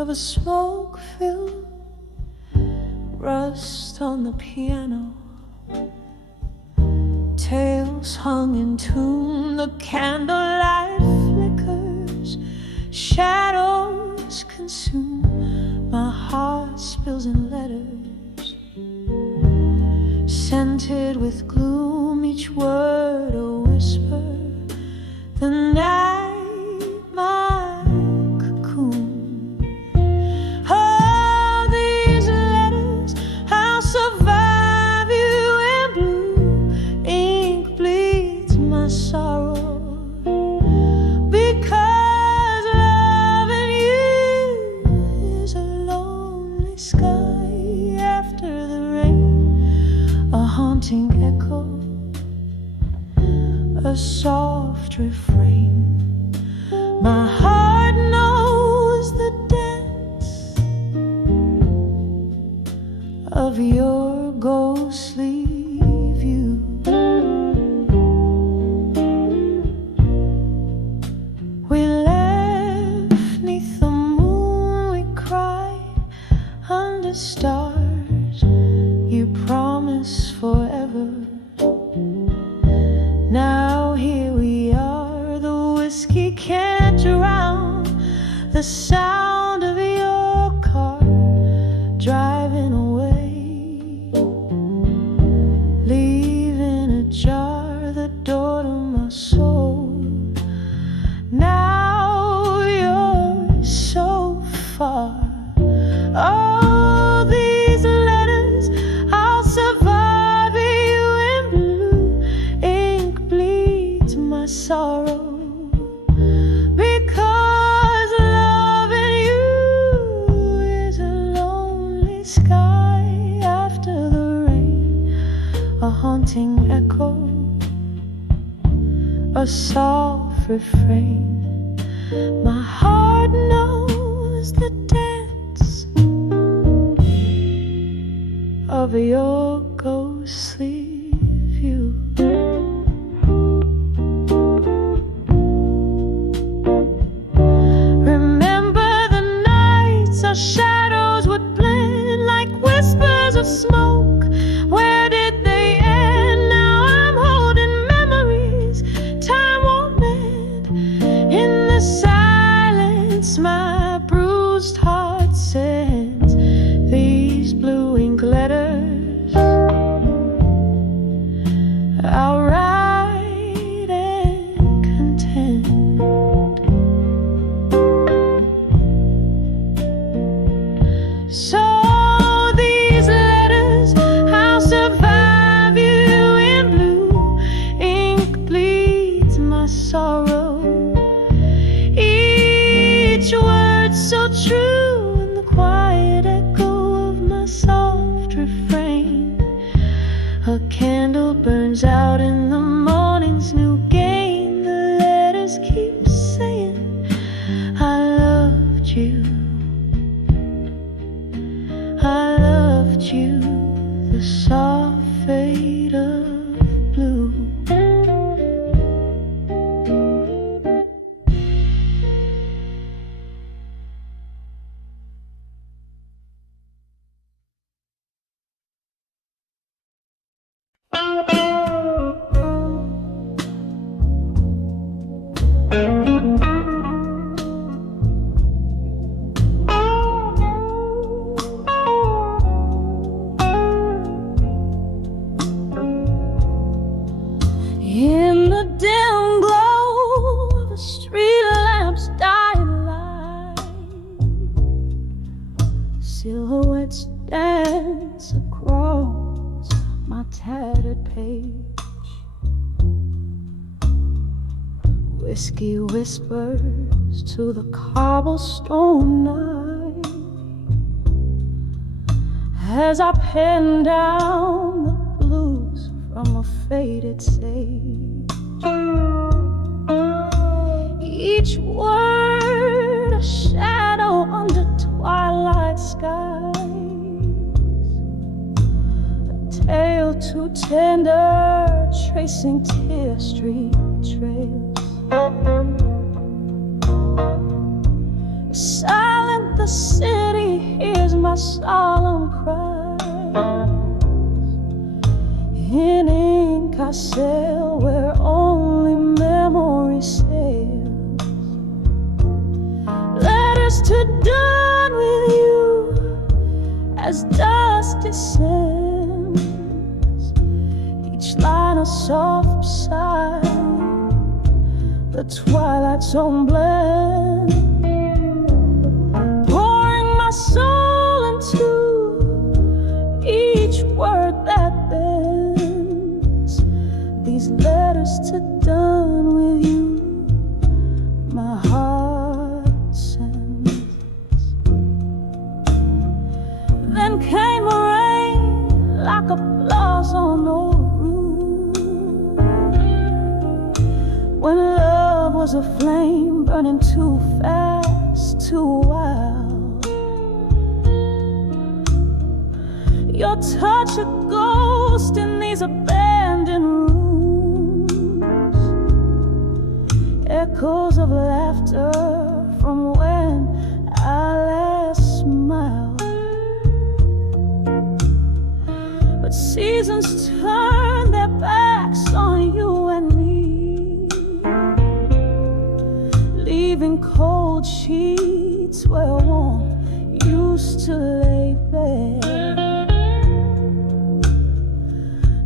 of a smoke-filled rust on the piano. Tales hung in tune, the candlelight flickers, shadows consume. My heart spills in letters, scented with gloom, each word a whisper. The night, my cocoon. Oh, these letters, I'll survive you in blue. Ink bleeds my sorrow, because loving you is a lonely sky after the rain, a haunting echo, a soft refrain. My heart knows the dance of your ghostly view. We laughed 'neath the moon, we cried under stars. You promised forever. Now here we are, the whiskey can't drown the sound of your car driving away, leaving ajar the door to my soul. Now you're so far. Oh, these letters, I'll survive you in blue. Ink bleeds my sorrow, because loving you is a lonely sky after the rain, a haunting echo, a soft refrain. My heart knows the dance of your ghostly view. Remember the nights our shadows would blend like whispers of smoke. Where did they end? Now I'm holding memories time won't mend. In the silence my bruised heart sends these blue ink letters. I'll write and contend. So these letters, I'll survive you in blue. Ink bleeds my sorrow, each word so true in the quiet echo of my soft refrain. A candle burns out in the morning's new gain. The letters keep saying I loved you, I loved you. The soft fade of blue. In the dim glow of a street lamp's dying light, silhouettes dance across my tattered page. Whiskey whispers to the cobblestone night as I pen down the blues from a faded sage. Each word a shadow under twilight skies, a tale too tender, tracing tear-streaked trails. Silent the city hears my solemn cries. In ink I sail where only memory sails. Letters to dawn with you as dust descends. Each line a soft sigh, the twilight's own blend. Pouring my soul into each word that bends. These letters to dawn with you, my heart sends. Then came a rain like applause on old roof, when love was a flame burning too fast, too wild. Your touch a ghost in these abandoned rooms, echoes of laughter from when I last smiled. But seasons turn their backs on you and me, leaving cold sheets where warmth used to lay bare.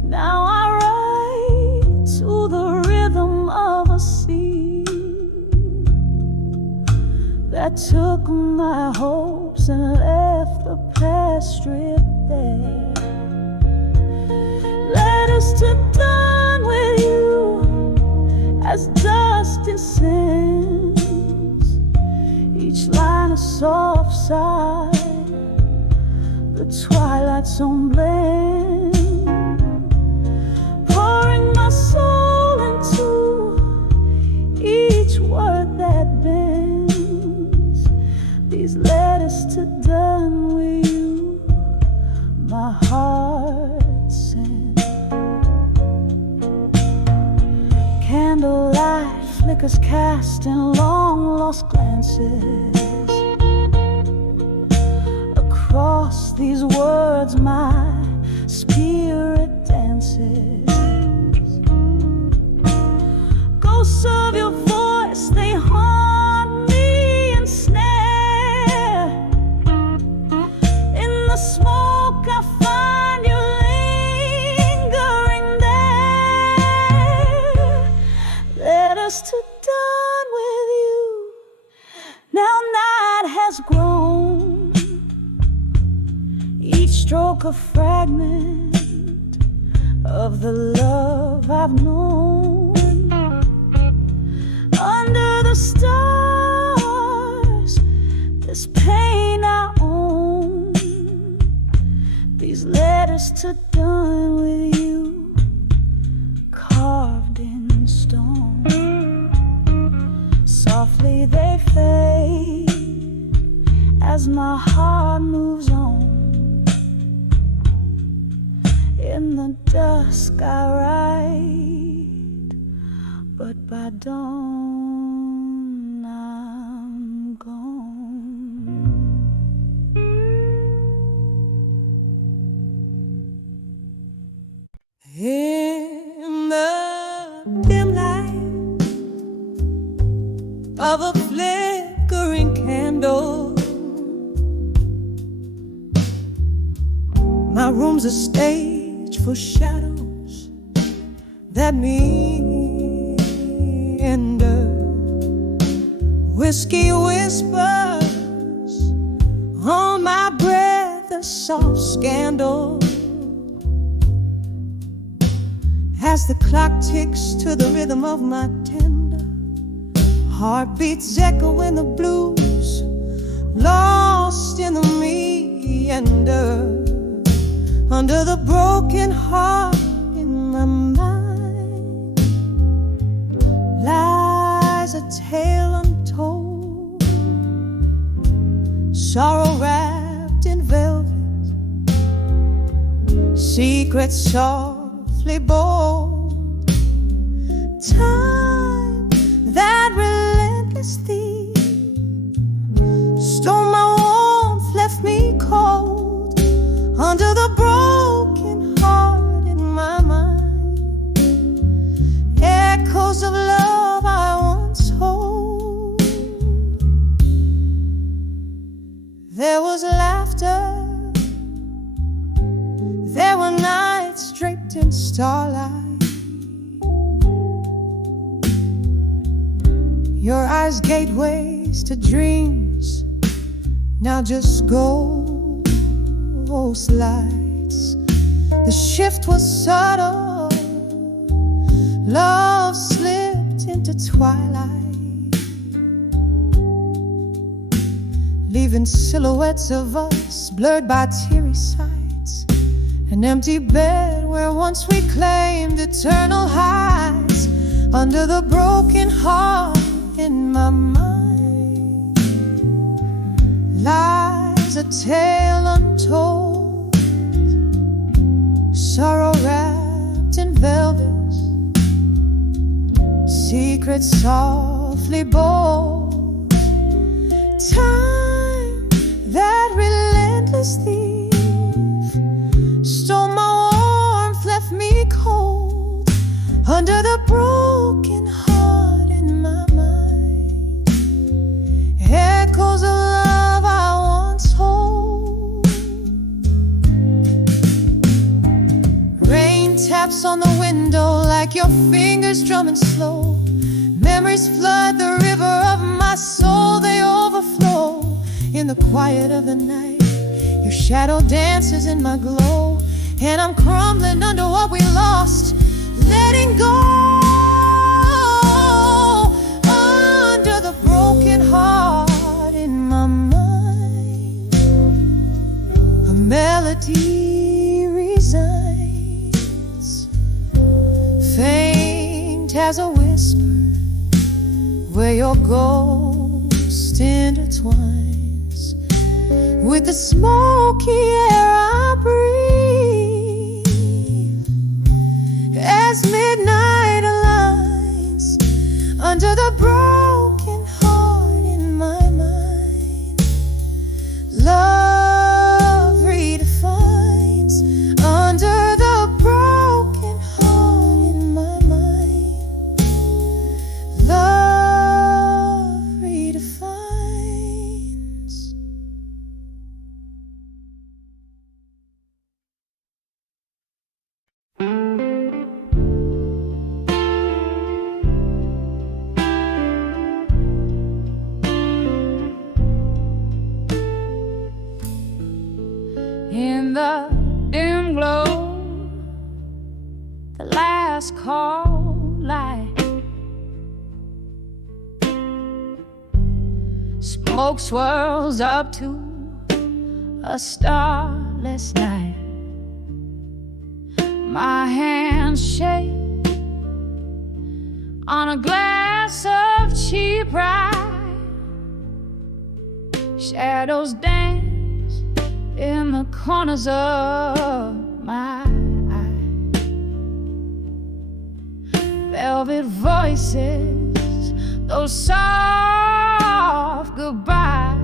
Now I ride to the rhythm of a sea that took my hopes and left the past stripped bare. Letters to dawn with you as dust descends. Each line a soft sigh, the twilight's own blend. Pouring my soul into each word that bends. These letters to dawn with you, my heart sends. Candlelight flickers cast in long lost glances. Across these words my spirit dances. Ghosts of your voice, they haunt me and snare. In the smoke I find you lingering there. Letters to dawn with you, now night has grown. Each stroke a fragment of the love I've known. Under the stars, this pain I own. These letters to dawn with you, carved in stone. Softly they fade as my heart moves on. In the dusk I ride, but by dawn I'm gone. In the dim light of a flickering candle, my room's a stage for shadows that meander. Whiskey whispers on my breath, a soft scandal. As the clock ticks to the rhythm of my tender heartbeats, echo in the blues, lost in the meander. Under the broken heart in my mind lies a tale untold, sorrow wrapped in velvet, secrets softly bold. Time, that relentless thief, stole my Your eyes gateways to dreams, now just ghost lights. The shift was subtle, love slipped into twilight, leaving silhouettes of us blurred by teary sights. An empty bed where once we claimed eternal heights. Under the broken heart in my mind lies a tale untold, sorrow wrapped in velvet, secrets softly bold. Time, that relentless thief, stole my warmth, left me cold. Under the broken heart in my mind, echoes of love I once hold. Rain taps on the window like your fingers drumming slow. Memories flood the river of my soul, they overflow. In the quiet of the night, your shadow dances in my glow, and I'm crumbling under what we lost, letting go. Under the broken heart in my mind, a melody resigns, faint as a whisper, where your ghost intertwines with the smoky air I breathe. As midnight aligns under the broken heart in my mind, love redefines. Under the broken heart in my mind, love redefines. In the dim glow, the last call light, smoke swirls up to a starless night. My hands shake on a glass of cheap rye. Shadows dance in the corners of my eyes. Velvet voices, those soft goodbyes,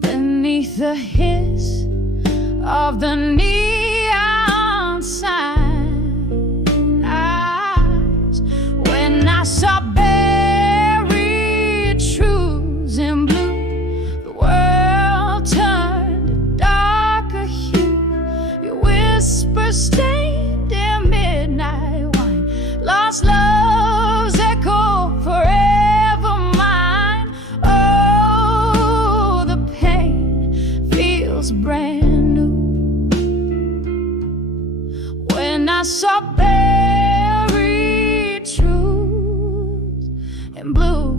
beneath the hiss of the neon sign. Eyes, when I saw buried truths in blue, the world turned a darker hue. Your whisper stained in midnight wine, lost love's echo forever mine. Oh, the pain feels brand new when I saw buried truths in blue.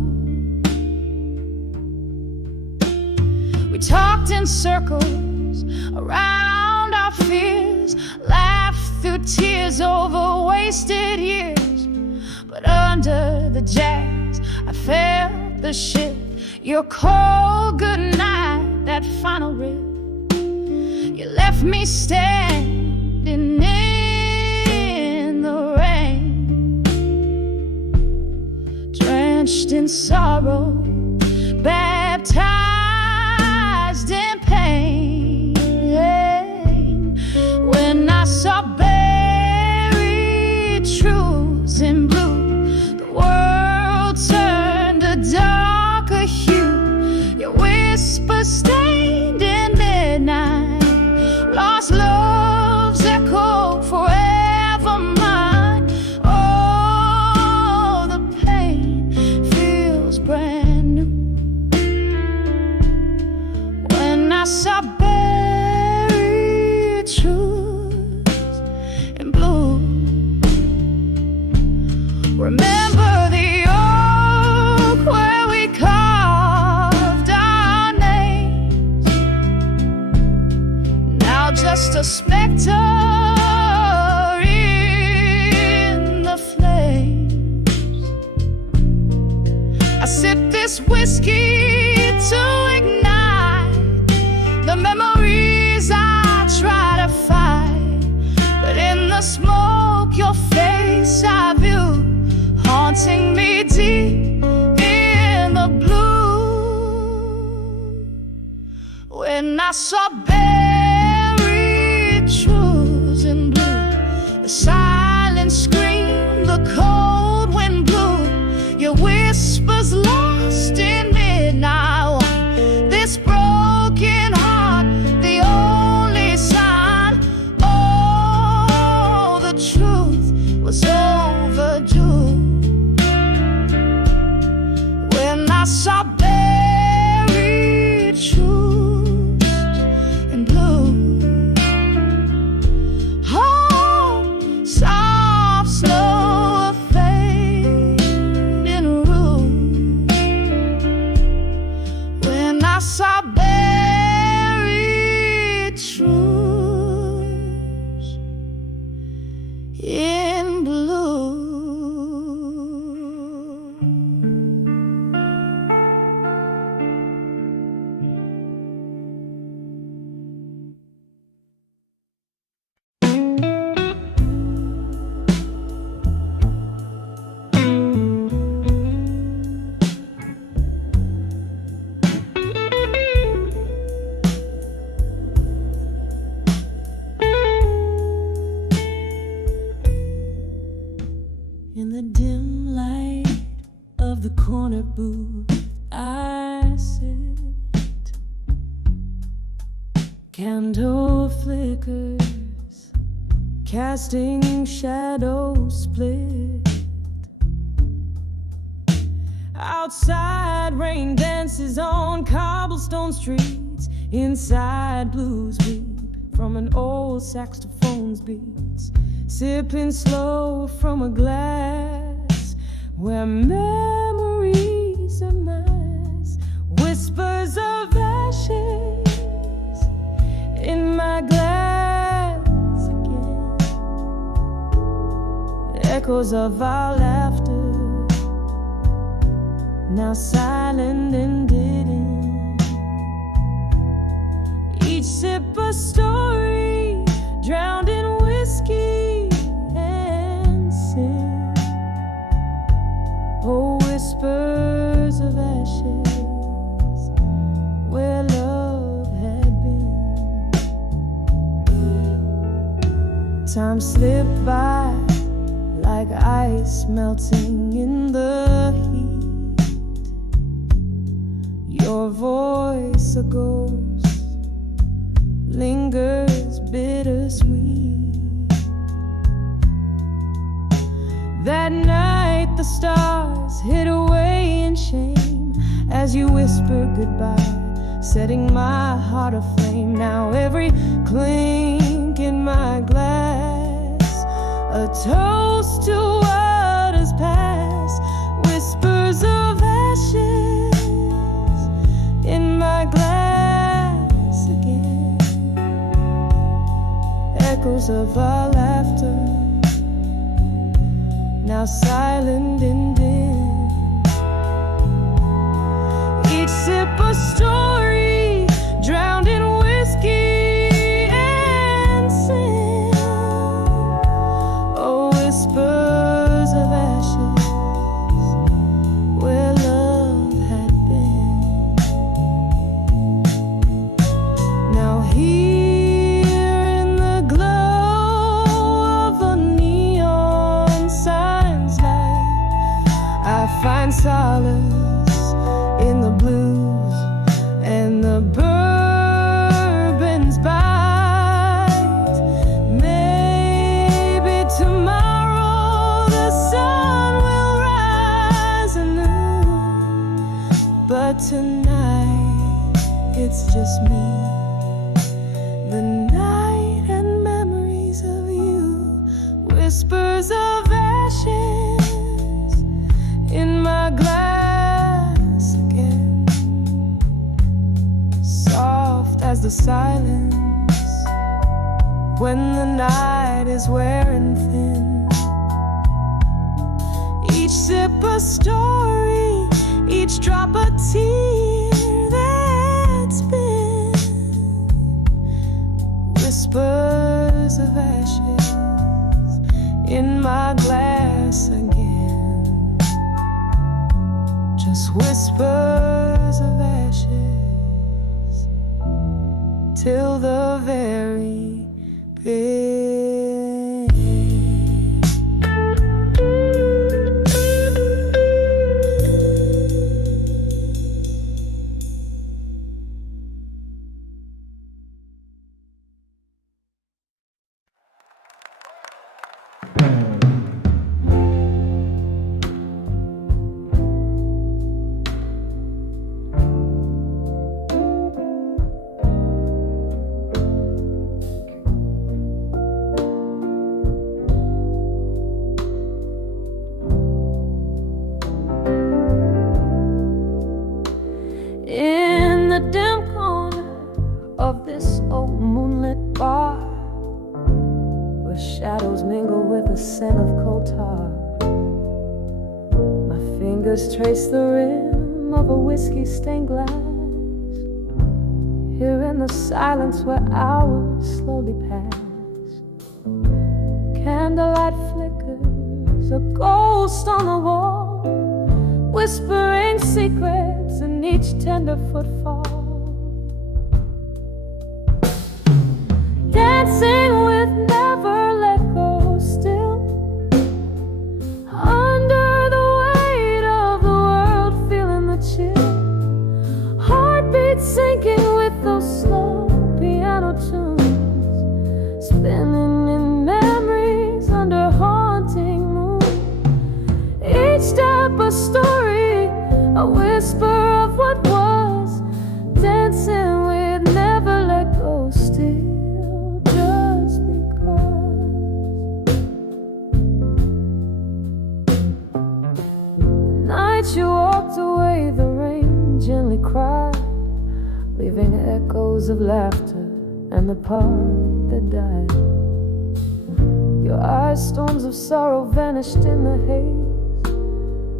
We talked in circles around our fears, laughed through tears over wasted years. But under the jazz, I felt the shift. Your cold goodnight, that final rip. You left me standing in the rain, drenched in sorrow, baptized in pain. When I saw buried truths in blue, the world turned a darker hue. Your whisper stained in midnight, lost love's echo forever mine. Oh, the a specter in the flames. I sip this whiskey to ignite the memories I try to fight, but in the smoke your face I view, haunting me deep in the blue. When I saw buried truths in blue, the silence screamed, the cold wind blew, your whispers lost in midnight. This broken heart, the only sign. Oh, the truth was overdue. When I saw buried truths in blue, oh, soft, slow, fading room. When I saw buried truths in blue. In the dim light of the corner booth, I sit. Candle flickers, casting shadows split. Outside, rain dances on cobblestone streets. Inside, blues weep from an old saxophone's beats. Sipping slow from a glass where memories amass. Whispers of ashes in my glass again. Echoes of our laughter, now silent and hidden. Each sip a story, drowned in whiskey and sin. Oh, whispers of ashes where love had been. Time slipped by like ice melting in the heat. Your voice, a ghost, lingers bittersweet. That night the stars hid away in shame as you whispered goodbye, setting my heart aflame. Now every clink in my glass, a toast to what has passed. Whispers of ashes in my glass again. Echoes of our laughter, now silent and dim. Each sip a story, drowned in whiskey and sin. Oh, whispers of ashes where love had been. Now here in the glow of a neon sign's light, I find solace in the blues and the bourbon's bite. Maybe tomorrow the sun will rise anew, but tonight it's just me, the night and memories of you. Whispers of ashes in my glass again, soft as the silence when the night is wearing thin. Each sip a story, each drop a tear that's been whispers of ashes in my glass again. Just whispers of ashes till the very end. Trace the rim of a whiskey-stained glass, here in the silence where hours slowly pass. Candlelight flickers, a ghost on the wall, whispering secrets in each tender footfall. Dancing with never let go still, sinking with those slow piano tunes, spinning in memories under haunting moon. Each step a story, a whisper of what was, dancing with never let go still, just because. The night you walked away, the rain gently cried, leaving echoes of laughter and the part that died. Your eyes, storms of sorrow, vanished in the haze,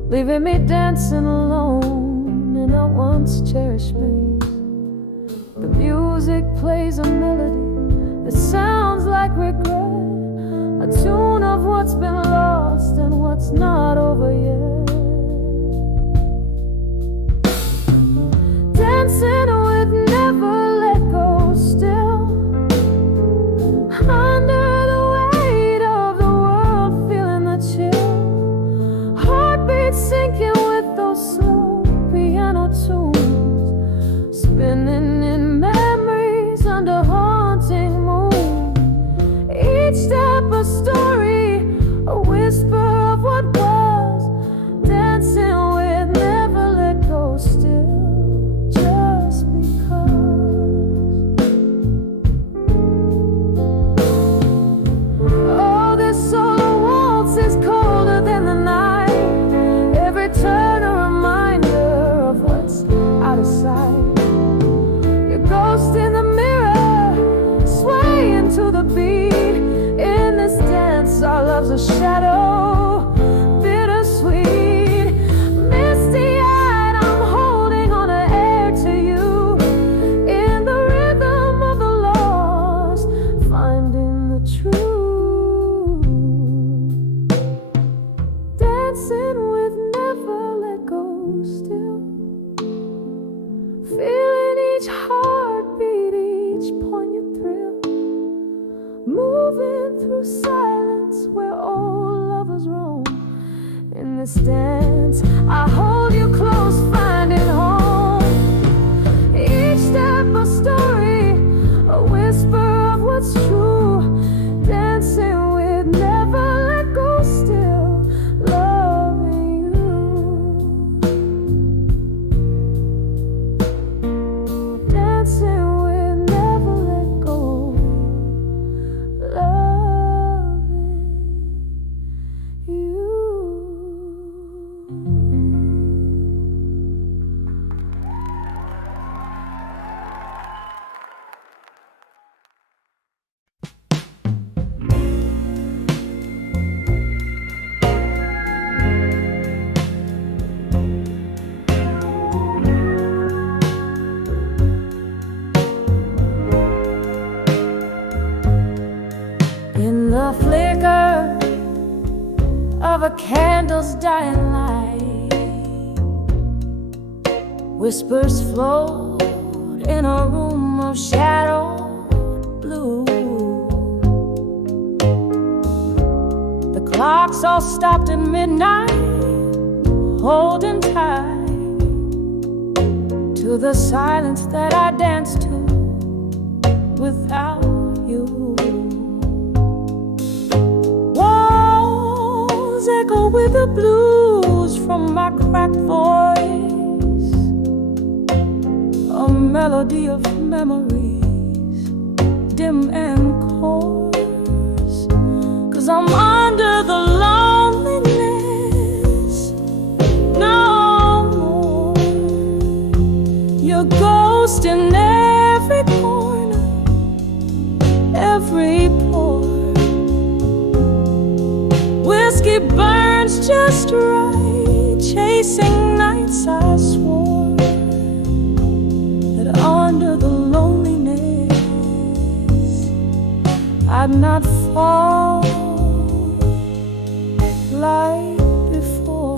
leaving me dancing alone in a once cherished maze. The music plays a melody that sounds like regret, a tune of what's been lost and what's not over yet. Dancing with never let go still, under the weight of the world, feeling the chill. Heartbeat sinking with those slow piano tunes, spinning in memories under haunting moon. Each step a story, a whisper of what was, dancing with never let go still. Turn a reminder of what's out of sight. Your ghost in the mirror, swaying to the beat. In this dance, our love's a shadow, bittersweet. Misty-eyed, I'm holding on to air to you. In the rhythm of the lost, finding the truth. Dancing with never let go still, feeling each heartbeat, each poignant thrill, moving through silence where old lovers roam. In this dance, I hold you close, finding home. Each step a story, a whisper of what's true, dancing with never let go still, loving you. Dancing with never let go, loving you. candles dying light, whispers float in a room of shadowed blue. The clocks all stopped at midnight, holding tight to the silence that I danced to without you. Walls echo with the blues from my cracked voice, a melody of memories, dim and coarse. 'Cause I'm under the loneliness no more. Your ghost in every corner, every pore. Whiskey burns just right, chasing nights I swore that under the loneliness I'd not fall like before.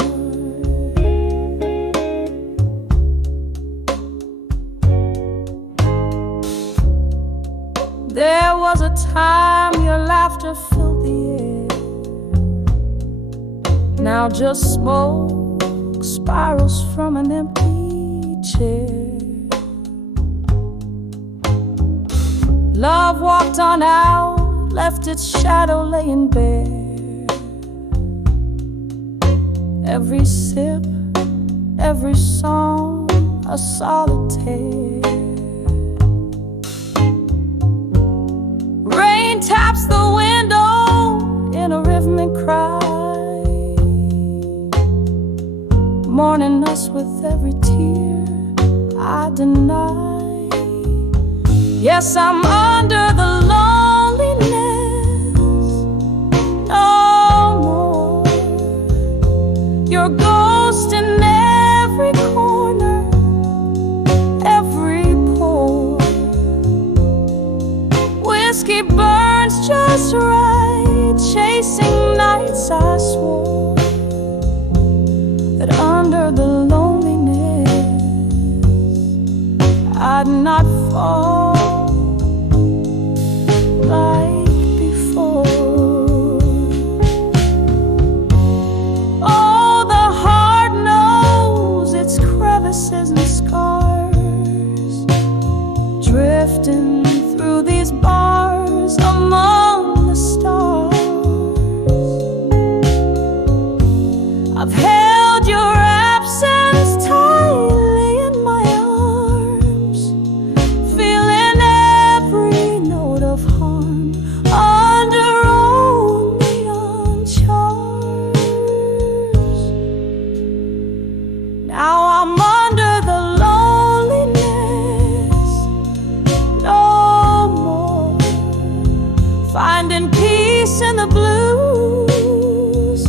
There was a time your laughter filled the air. Now just smoke spirals from an empty chair. Love walked on out, left its shadow laying bare. Every sip, every song, a solitaire. Rain taps the window in a rhythmic cry, mourning us with every tear I deny. Yes, I'm under the loneliness no more. Your ghost in every corner, every pore. Whiskey burns just right, chasing nights I swore that under the loneliness I'd not fall like before. Oh, the heart knows its crevices and scars, drifting through these bars among the stars. I've held your absence tightly in my arms, feeling every note of harm under only uncharged. Now I'm under the loneliness no more, finding peace in the blues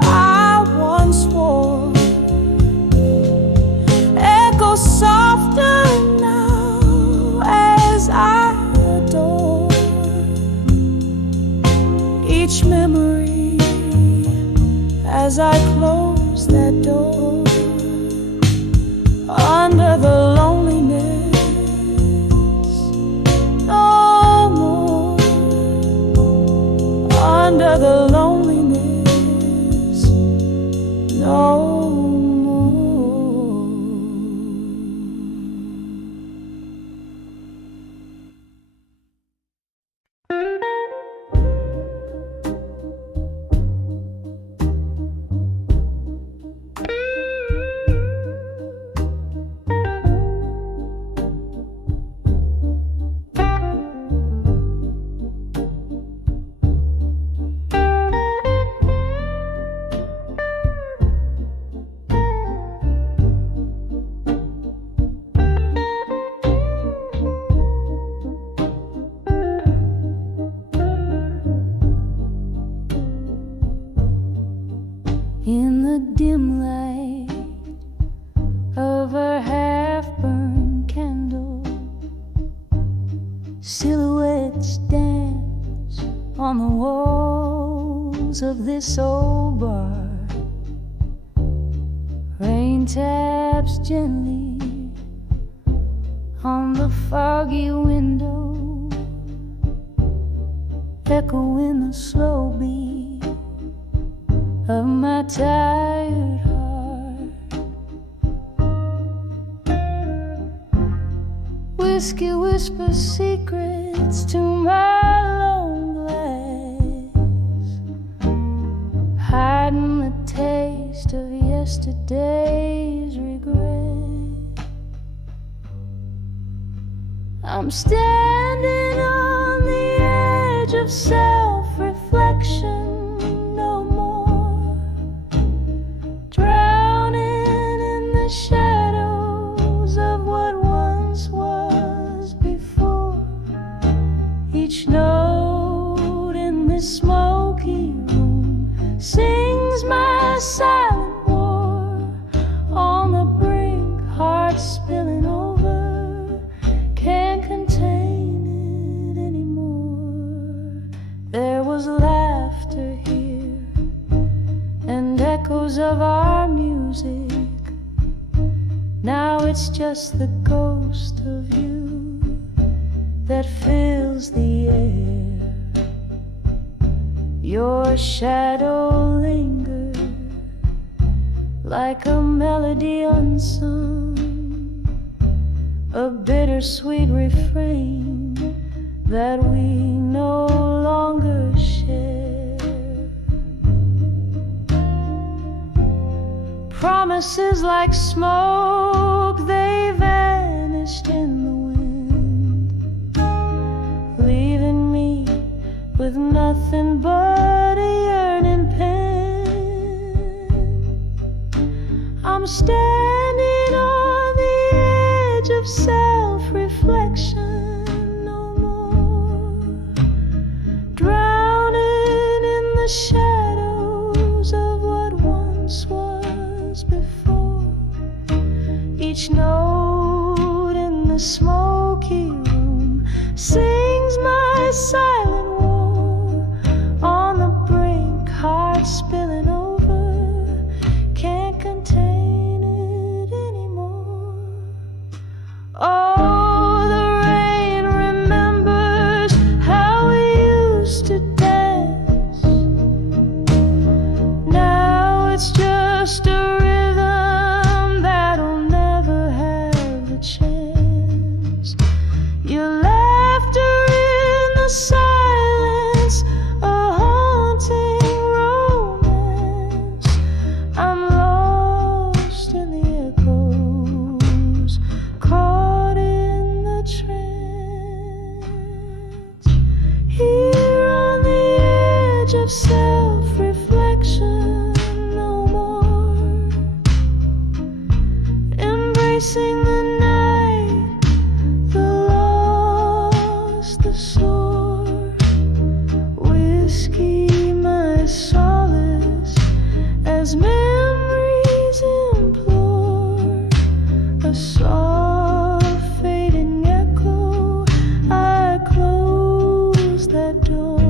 I once wore. Echo softer now as I adore each memory as I close that door. Under the loneliness no more, under the loneliness no more. In the dim light of her half-burned candle, silhouettes dance on the wall. tunes of this old bar. Rain taps gently on the foggy window, echoing the slow beat of my tired heart. Whiskey whispers secrets to my lung glass, hiding the taste of yesterday's regret. I'm standing on the edge of self-reflection, no more drowning in the shadows of what once was before. Each note in this smoky room sings my silent war. On the brink, heart spilling over, can't contain it anymore. There was laughter here and echoes of our music. Now it's just the ghost of you that fills the air. Your shadow lingers like a melody unsung, a bittersweet refrain that we no longer share. Promises like smoke, they vanished in the wind, leaving me with nothing but a yearning pen. I'm standing on the edge of self-reflection, no more drowning in the shadows of what once was before. Each note in the smoky room sings my silent war. On the brink, heart spilling over, can't contain it anymore. Oh, the rain remembers how we used to dance. Now it's just a rhythm that'll never have a chance. Your laughter in the silence, a haunting romance. I'm lost in the echoes, caught in the trance. Here on the edge of self-reflection, no more embracing the night, the lost, the sore. Whiskey my solace as memories implore. A soft fading echo, I close that door.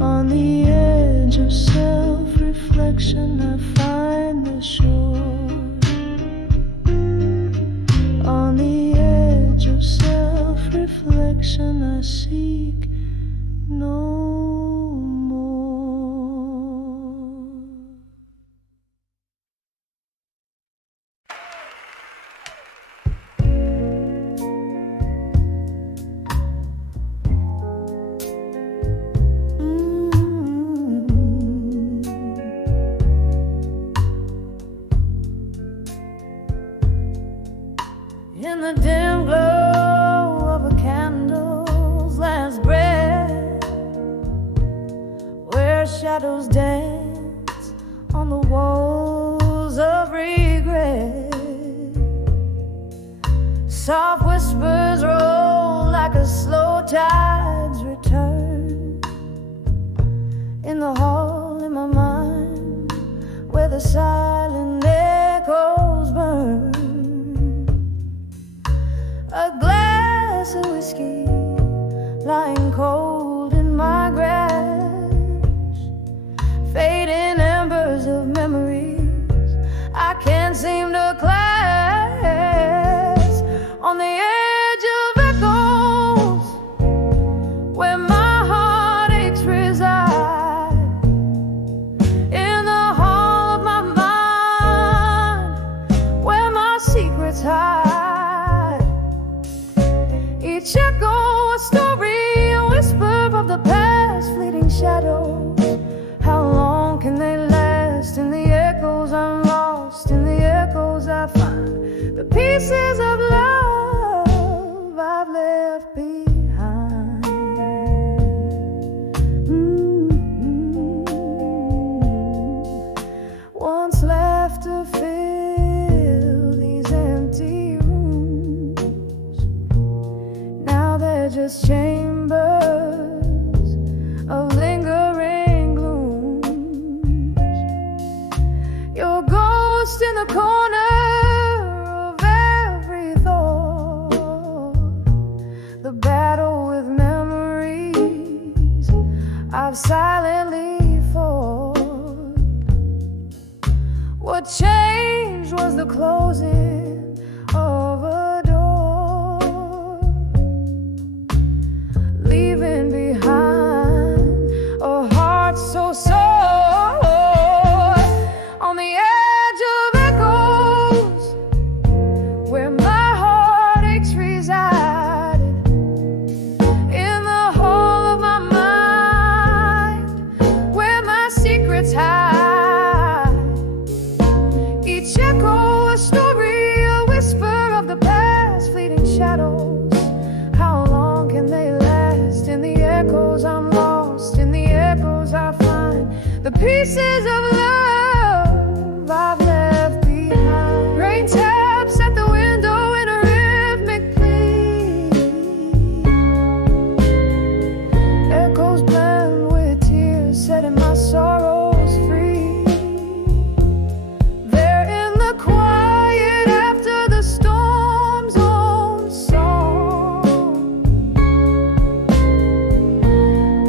On the edge of self-reflection, I find the shore. On the edge of self-reflection, I seek no more. In the dim glow of a candle's last breath, where shadows dance on the walls of regret, soft whispers roll like a slow tide's return. In the hall in my mind, where the silent echoes burn. A glass of whiskey lying cold in my grasp, can't seem to class. On the edge of echoes, where my heartaches reside, in the hall of my mind, where my secrets hide. Each echo a story, a whisper of the past, fleeting shadows. How long can they last? In the echoes I'm lost, in the echoes I find the pieces of love I've left behind. Once laughter filled these empty rooms, now they're just chambers of lingering glooms. Your ghost in the corner of every thought, the battle with memories I've silently fought. What changed was the closing of a door, leaving behind a heart so sore. On the edge of echoes, where my heartaches reside, in the hall of my mind, where my secrets hide. Each echo a story, a whisper of the past, fleeting shadows. How long can they last? In the echoes I'm lost, in the echoes I find the pieces of love I've left behind. Rain taps at the window in a rhythmic plea, echoes blend with tears, setting my sorrows free. They're in the quiet after the storm's own song.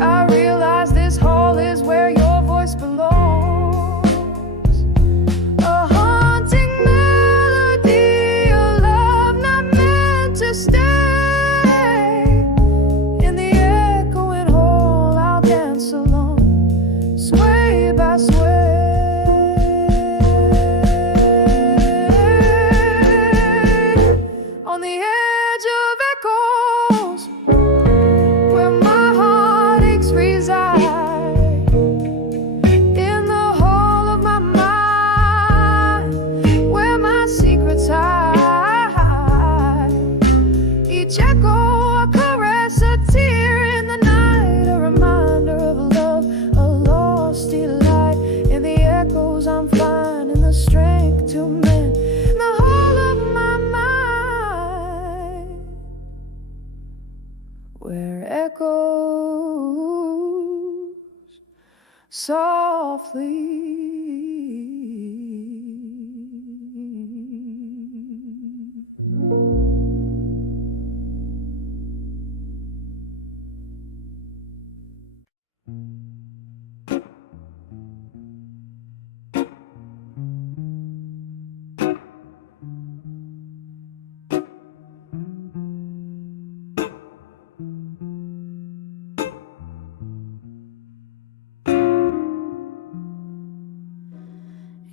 I realize this hall is where your voice belongs. A haunting melody, a love not meant to stay. In the echoing hall I'll dance alone, sway by sway. On the edge of echoes, where my heartaches reside, in the hall of my mind, where my secrets hide. Each echo a caress, a tear in the night, a reminder of love, a lost delight. In the echoes I'm finding the strength to mend the whole of my mind, where echoes softly.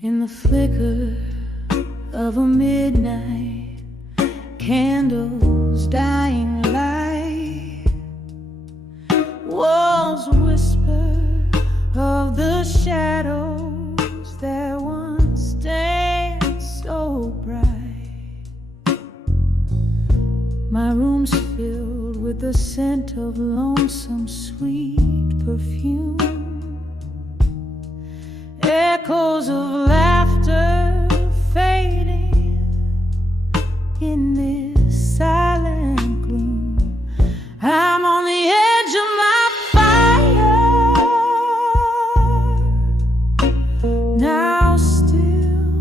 In the flicker of a midnight, candles dying light, walls whisper of the shadows that once danced so bright. My room's filled with the scent of lonesome sweet perfume, echoes of laughter fading in this silent gloom. I'm on the edge of my fire, now still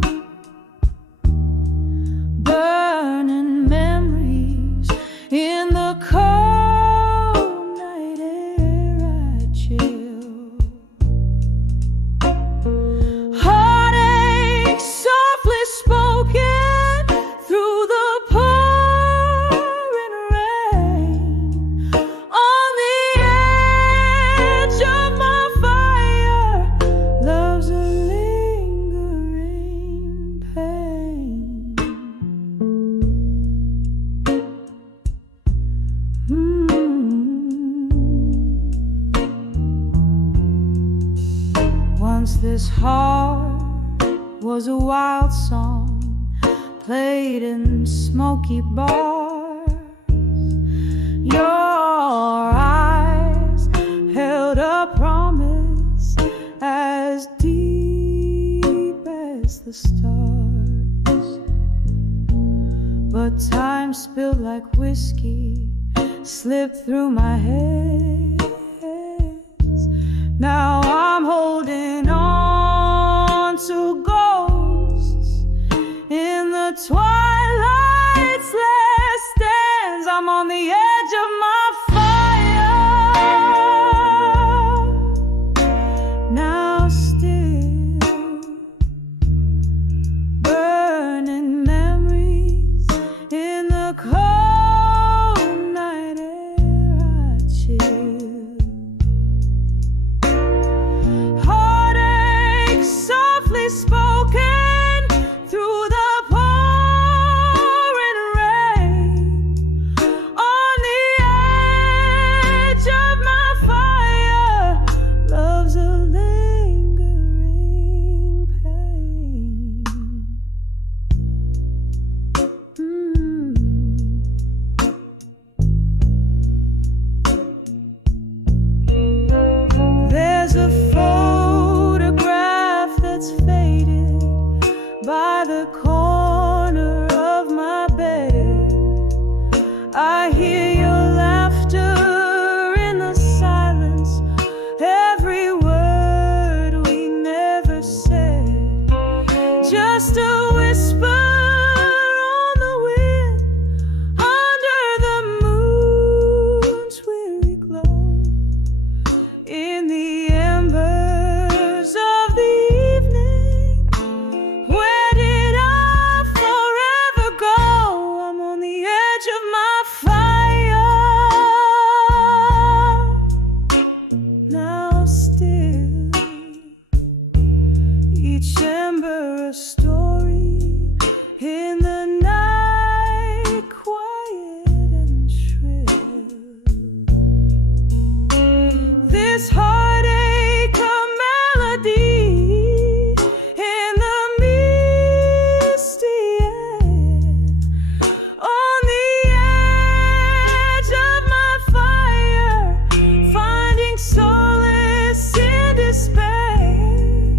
burning memories in the cold night air I chill. Heartache heart was a wild song played in smoky bars. Your eyes held a promise as deep as the stars. But time spilled like whiskey, slipped through my hands. Now I'm holding on to ghosts in the twilight's last stands. I'm on the edge of my fire. Now still burning memories in the cold night air I chill. Heartache softly spoken through the pouring rain. On the edge of my fire, love's a lingering pain. There's a photograph that's faded by the corner of my bed. I hear your laughter in the silence, every word we never said. Just a whisper on the wind, under the moon's weary glow. In the embers of the evening, where did I forever go? I'm on the edge of my fire. Now still, each ember a story in the night, quiet and shrill. This heartache a melody in the misty air. On the edge of my fire, finding solace in despair.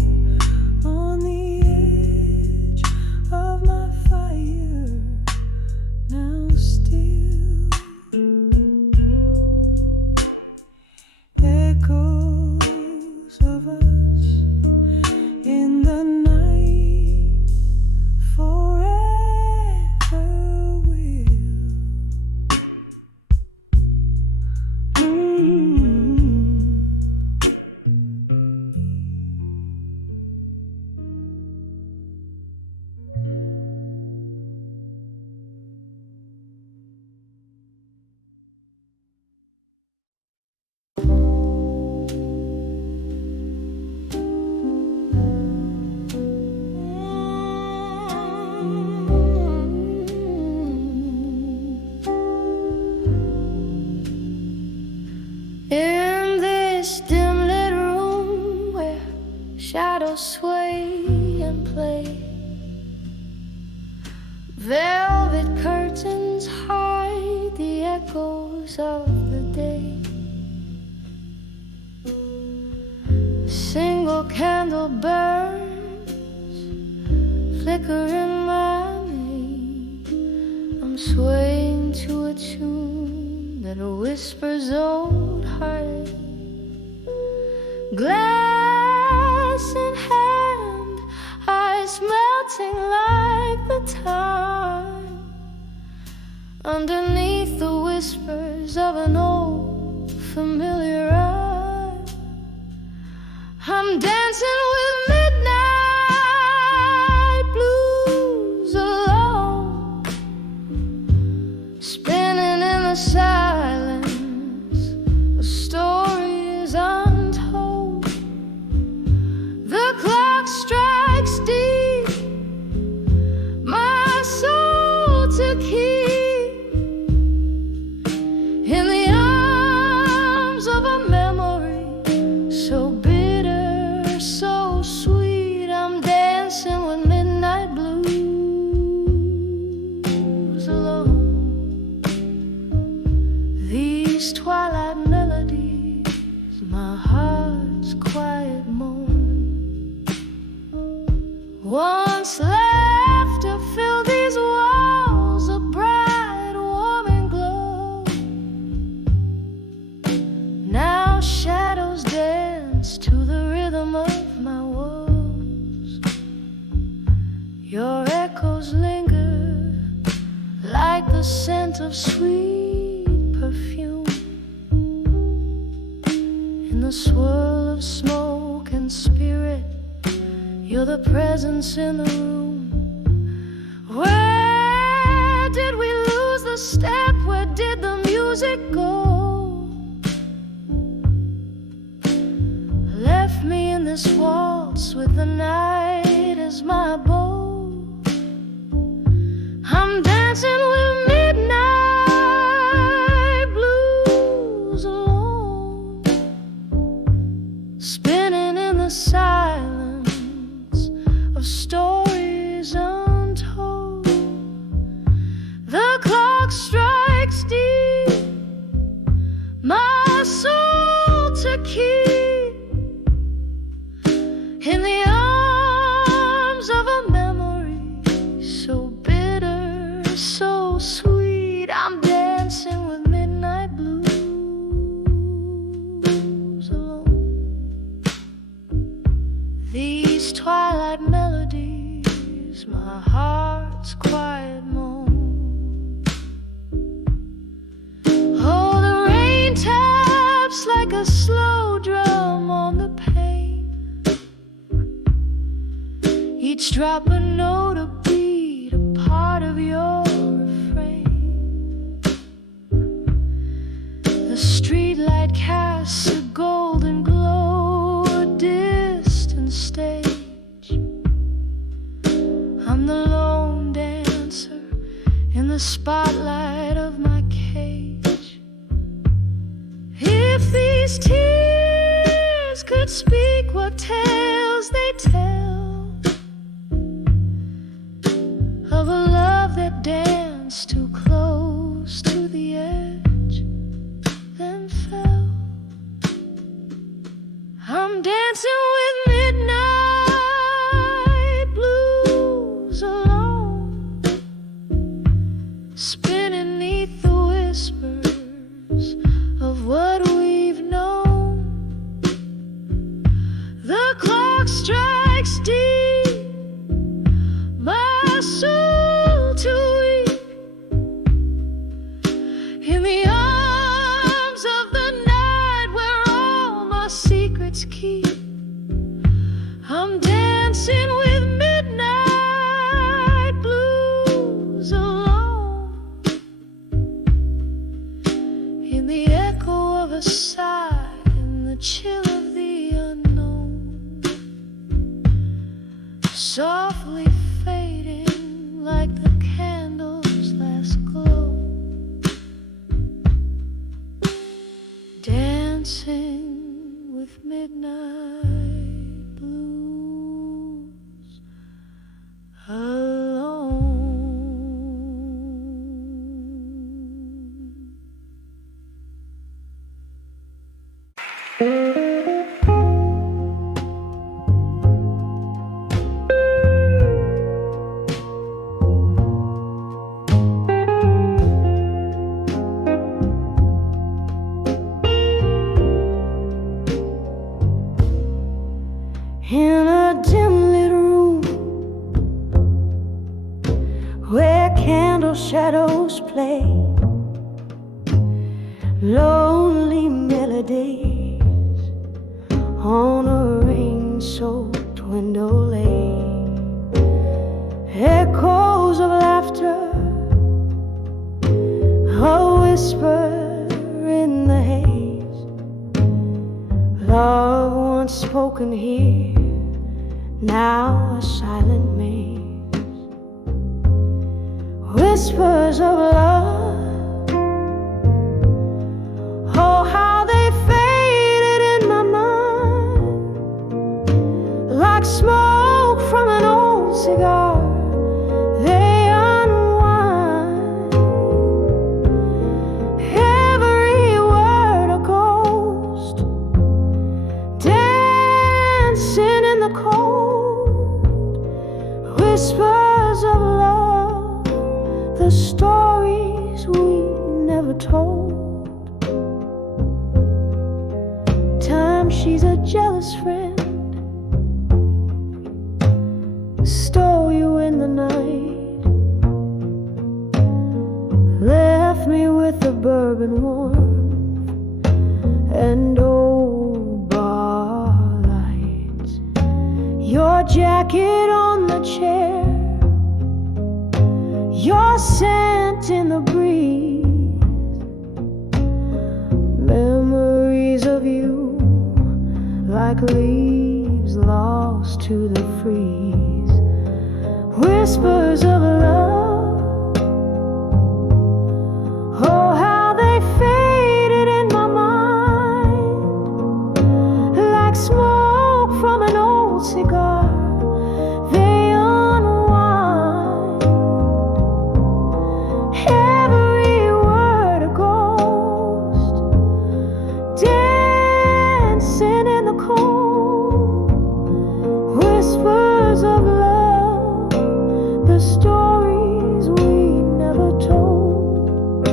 On the edge of my fire, now still echoes of us in the night forever will. In this dim lit room where shadows sway and play, velvet curtains hide the echoes of the day. A single candle burns, flickering my name. I'm swaying to a tune that whispers old heartache. Glass in hand, eyes melting like the time. Underneath the whispers of an old familiar rhyme, I'm dancing with midnight blues alone, spinning in the silence. A story is untold. The clock strikes deep, my soul to keep in the once laughter filled these walls, a bright, warm and glow. Now shadows dance to the rhythm of my woes. Your echoes linger like the scent of sweet perfume in the swirl of smoke and spirit. You're the presence in the room. Where did we lose the step? Where did the music go? Left me in this waltz with the night as my bow. I'm dancing with midnight blues alone, spinning in the silence of stories untold. The clock strikes deep, my soul to keep in the arms of a memory so bitter, so sweet. I'm dancing with midnight blues alone. These twilight melodies, my heart's quiet moan. Oh, the rain taps like a slow drum on the pane, each drop a note, a beat, a part of your refrain. The streetlight casts a golden glow, a distant stage. I'm the lone dancer in the spotlight of my cage. If these tears could speak, what tales they tell of a love that danced too close to the edge, then fell. I'm dancing with midnight blues alone, spinning neath the whispers of what we've known. The clock strikes deep, my soul to weep in the arms of the night where all my secrets keep. I'm dancing with midnight blues alone, in the echo of a sigh, in the chill of the unknown, softly fading like the candle's last glow. Dancing with midnight blues alone. In a dim lit room where candle shadows play, lonely melodies on a rain-soaked window lay, echoes of laughter, a whisper in the haze, love once spoken here, now a silent maze. Whispers of love, oh how they faded in my mind, like smoke from an old cigar. They unwind, every word a ghost, dancing in the cold. whispers of love, the stories we never told. Time, she's a jealous friend, stole you in the night, left me with the bourbon warmth and old bar lights. Your jacket on the chair, your scent in the breeze, memories of you like leaves lost to the freeze. Whispers of love, oh how they faded in my mind, like smoke from an old cigar. They unwind, every word a ghost, dancing in the cold. Whispers of love, the stories we never told.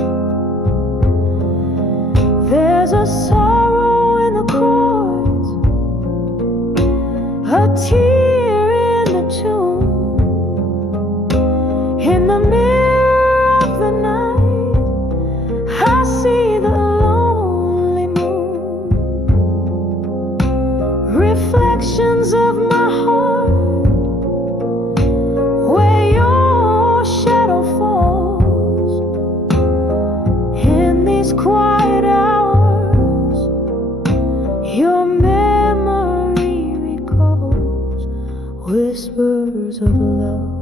There's a sorrow in the chords, a tear in the tune. In the mirror of the night, I see the lonely moon, reflections of my heart, where your shadow falls. In these quiet hours, your memory recalls whispers of love,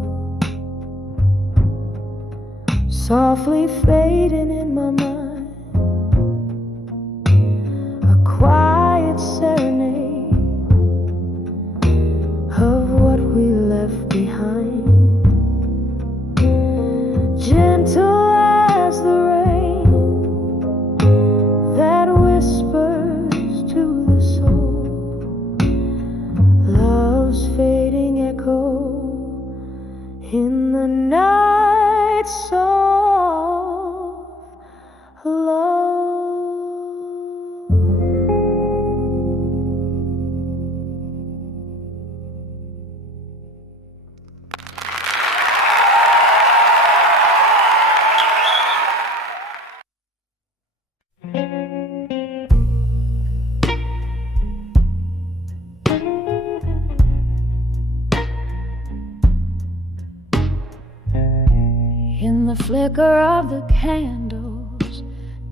softly fading in my mind, a quiet serenade of what we left behind, gentle as the rain that whispers to the soul, love's fading echo in the night soft love. In the flicker of the candles,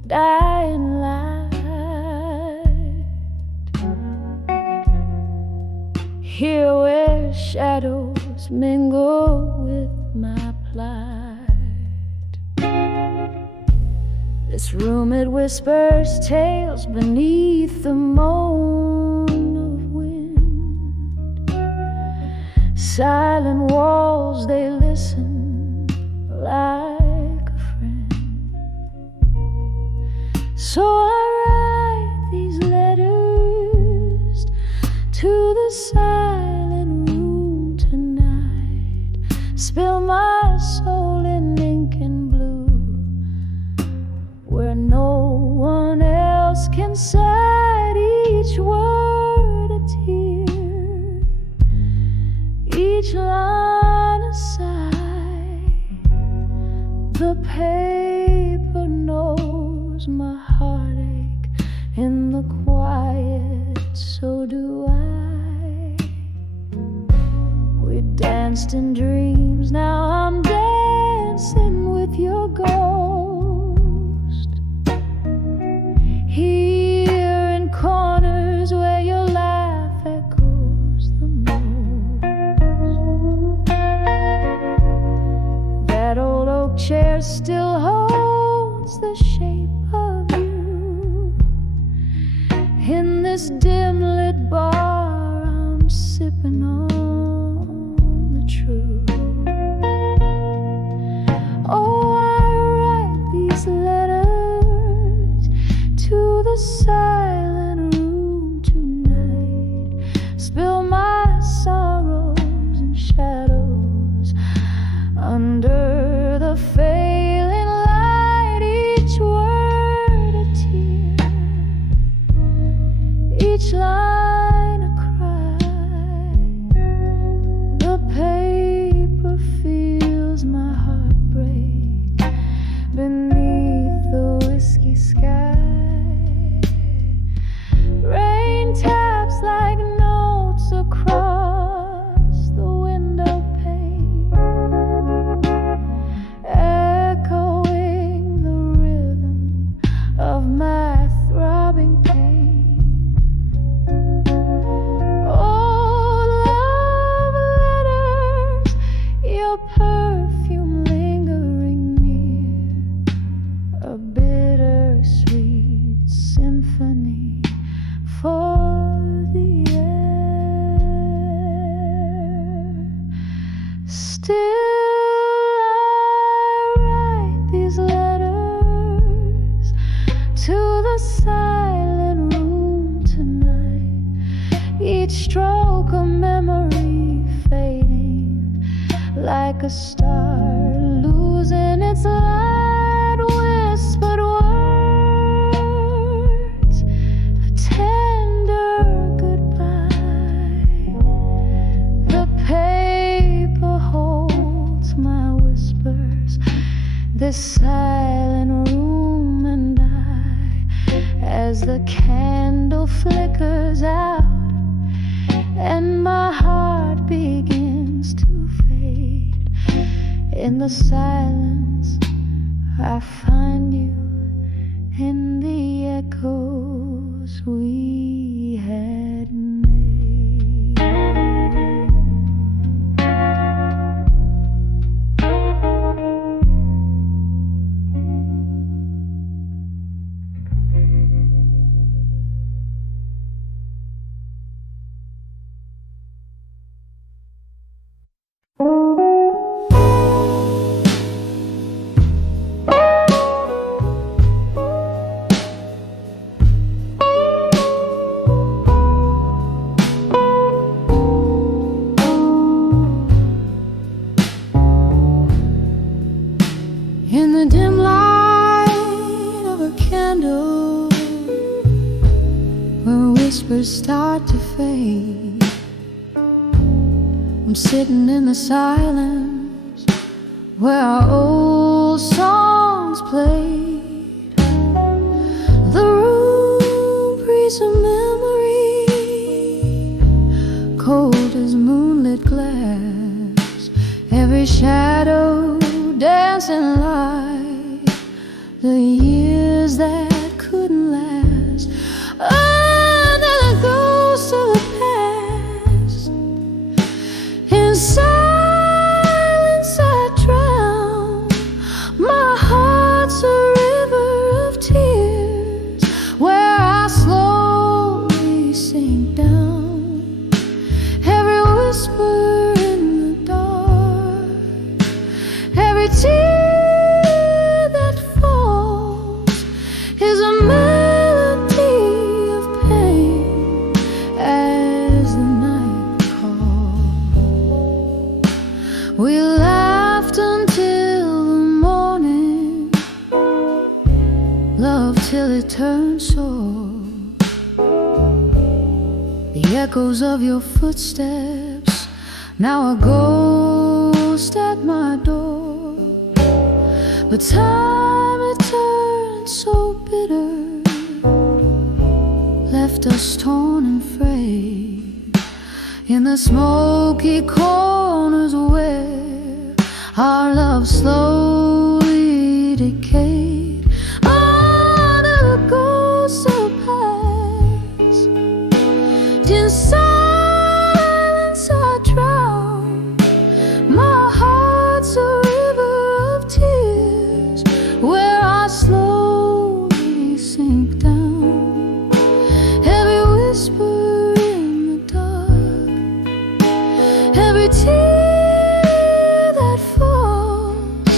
dying light, here where shadows mingle with my plight. This room, it whispers tales beneath the moan of wind. Silent walls, they listen like a friend. So I write these letters to the silent room tonight, spill my soul in ink and blue, where no one else can cite. Each word a tear, each line a sigh. The paper knows my heartache in the quiet, so do I. We danced in dreams, now I'm dancing with your ghost. Here in corners where your laugh echoes the most. That old oak chair still holds the shape of you. In this dim lit bar, I'm sipping on the truth. Oh, I write these letters to the silent room tonight, spill my sorrows and shadows Under the failing light, each word a tear, each line a cry. The paper feels my heartbreak beneath the whiskey sky. Rain taps like notes across the window pane, echoing the rhythm of my throbbing pain. Old love letters, your perfume lingering near, a bittersweet symphony for the air. Still I write these letters to the silent room tonight, each stroke a memory fading like a star losing its light. Whispered words, a tender goodbye. The paper holds my whispers, this silent room and I, as the candle flickers out and my heart begins to fade. In the silence I find you in the echoes we had made. In the dim light of a candle, where whispers start to fade, I'm sitting in the silence where our old songs played. The room breathes a memory, cold as moonlit glass. Every shadow dancing like the years that couldn't last. Under the ghost of the past, in silence I drown. My heart's a river of tears where I slowly sink down. Every whisper in the dark, every tear that falls is a melody of pain as the night calls. We laughed until the morning, loved till it turned sore. The echoes of your footsteps now a ghost at my door. But time it turned so bitter, left us torn and frayed in the smoky corners where our love slowly decayed. Under the ghosts of past, in silence I drown. My heart's a river of tears where I slowly sink down. Every whisper in the dark, every tear that falls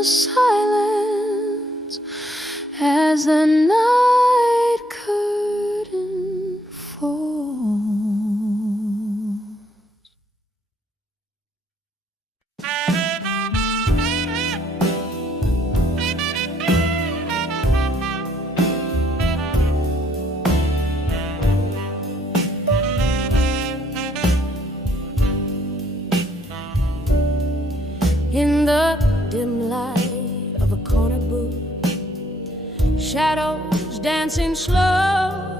the silence as the night curtain falls. In the dim light of a corner booth, shadows dancing slow,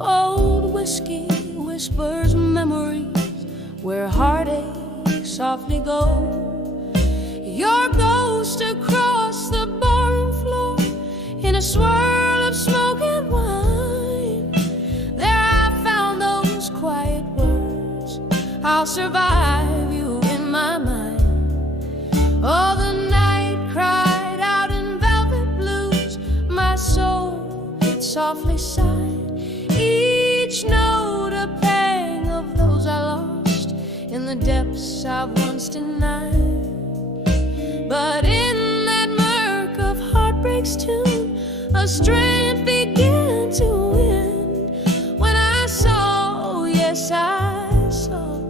old whiskey whispers memories where heartache softly go. Your ghost across the barroom floor in a swirl of smoke and wine. There I found those quiet words, I'll survive you in my mind. Oh, the night cried out in velvet blues. My soul, it softly sighed, each note a pang of those I lost in the depths I've once denied. But in that murk of heartbreak's tune, a strength began to win. When I saw, yes I saw,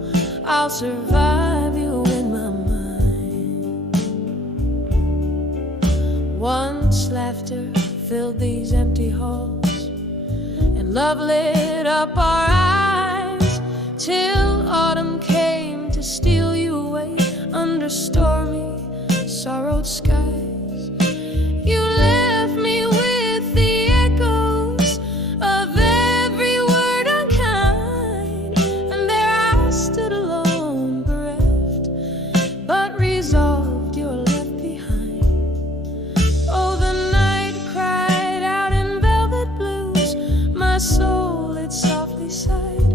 I'll survive you in my mind. Once laughter filled these empty halls, and love lit up our eyes, till autumn came to steal you away under stormy, sorrowed skies. You left me with the echoes of every word unkind, and there I stood alone, bereft, but resolved you're left behind. Oh, the night cried out in velvet blues. My soul, it softly sighed,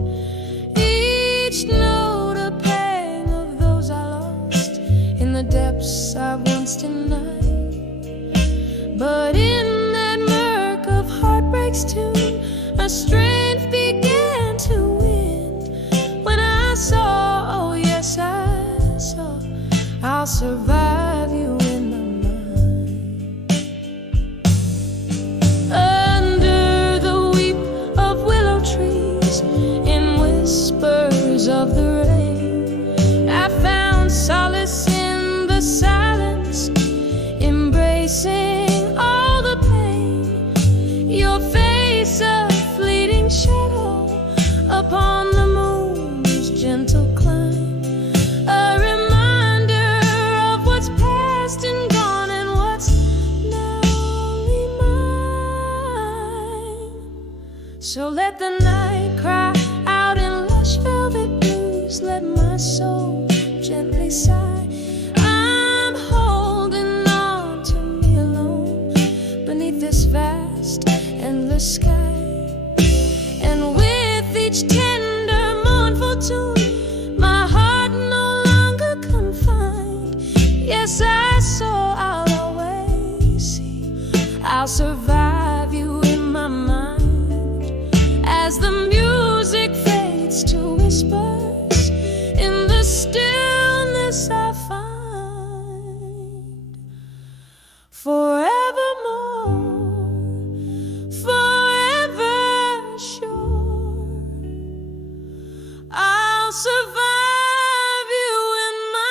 each note a pang of those I lost in the depths I once denied. But in that murk of heartbreak's tune, a strength began to win. When I saw, oh yes I saw, I'll survive you in my mind. Under the weep of willow trees, in whispers of the rain, I found solace in the silence, embracing all the pain. Your face a fleeting shadow upon the moon's gentle climb, a reminder of what's past and gone and what's now only mine. So let the night cry out in lush velvet blues, let my soul gently sigh. I'm holding on to me alone beneath this vast, endless sky. And with each tender, mournful tune, my heart no longer confined. Yes, I saw, I'll always see, I'll survive you in my mind. As the music fades to whispers, in the stillness I find forevermore, forever sure, I'll survive you in my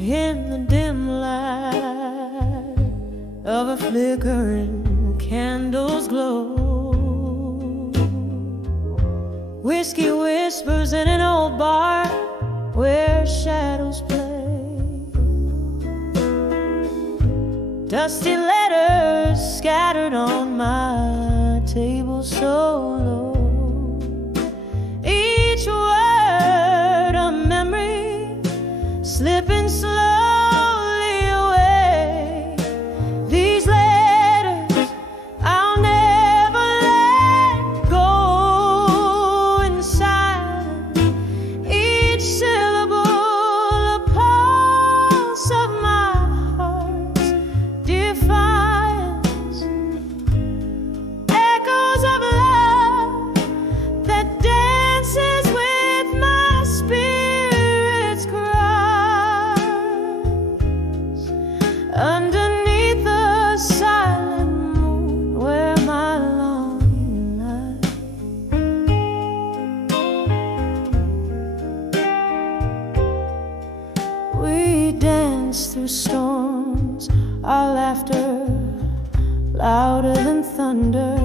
In the dim light of a flickering candle's glow, whiskey whispers in an old bar where shadows play, dusty letters scattered on my table so low, each word a memory slipping slowly away. These letters louder than thunder.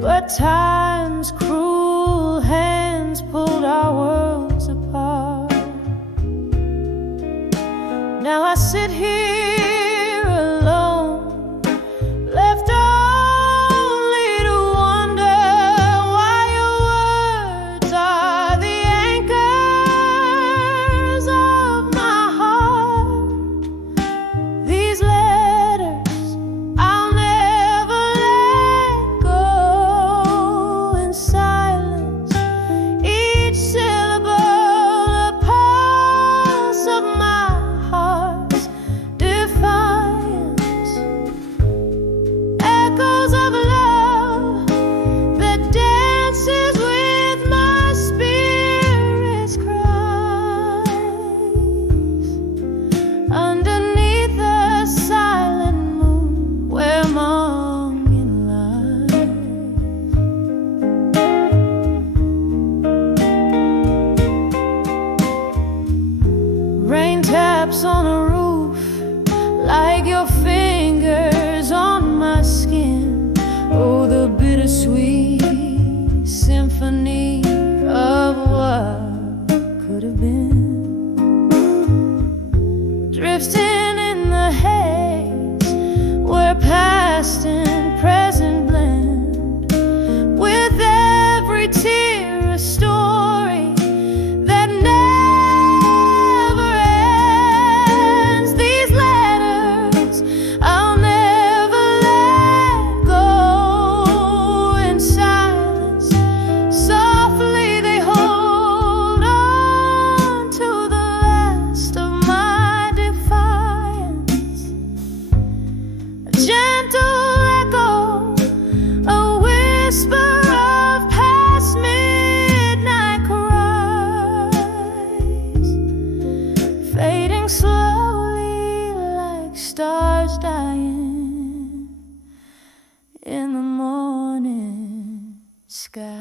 But time's cruel hands pulled our worlds apart. Now I sit here alone, left only to wonder why your words are the anchors of my heart. These letters I'll never let go. In silence, each syllable a pulse of my heart's defiance. Echoes of love that dances with my spirit's cries. Underneath the silent moon where longing lies. Rain taps on a roof like your fingers on my skin. Oh, the bittersweet symphony of what could have been. Drifting in the haze where past and present blend. With every tear a story that never ends. These letters I'll never let go. In silence, softly they hold on to the last of my defiance. A gentle echo, a whisper of past midnight cries, fading slowly like stars dying in the morning sky.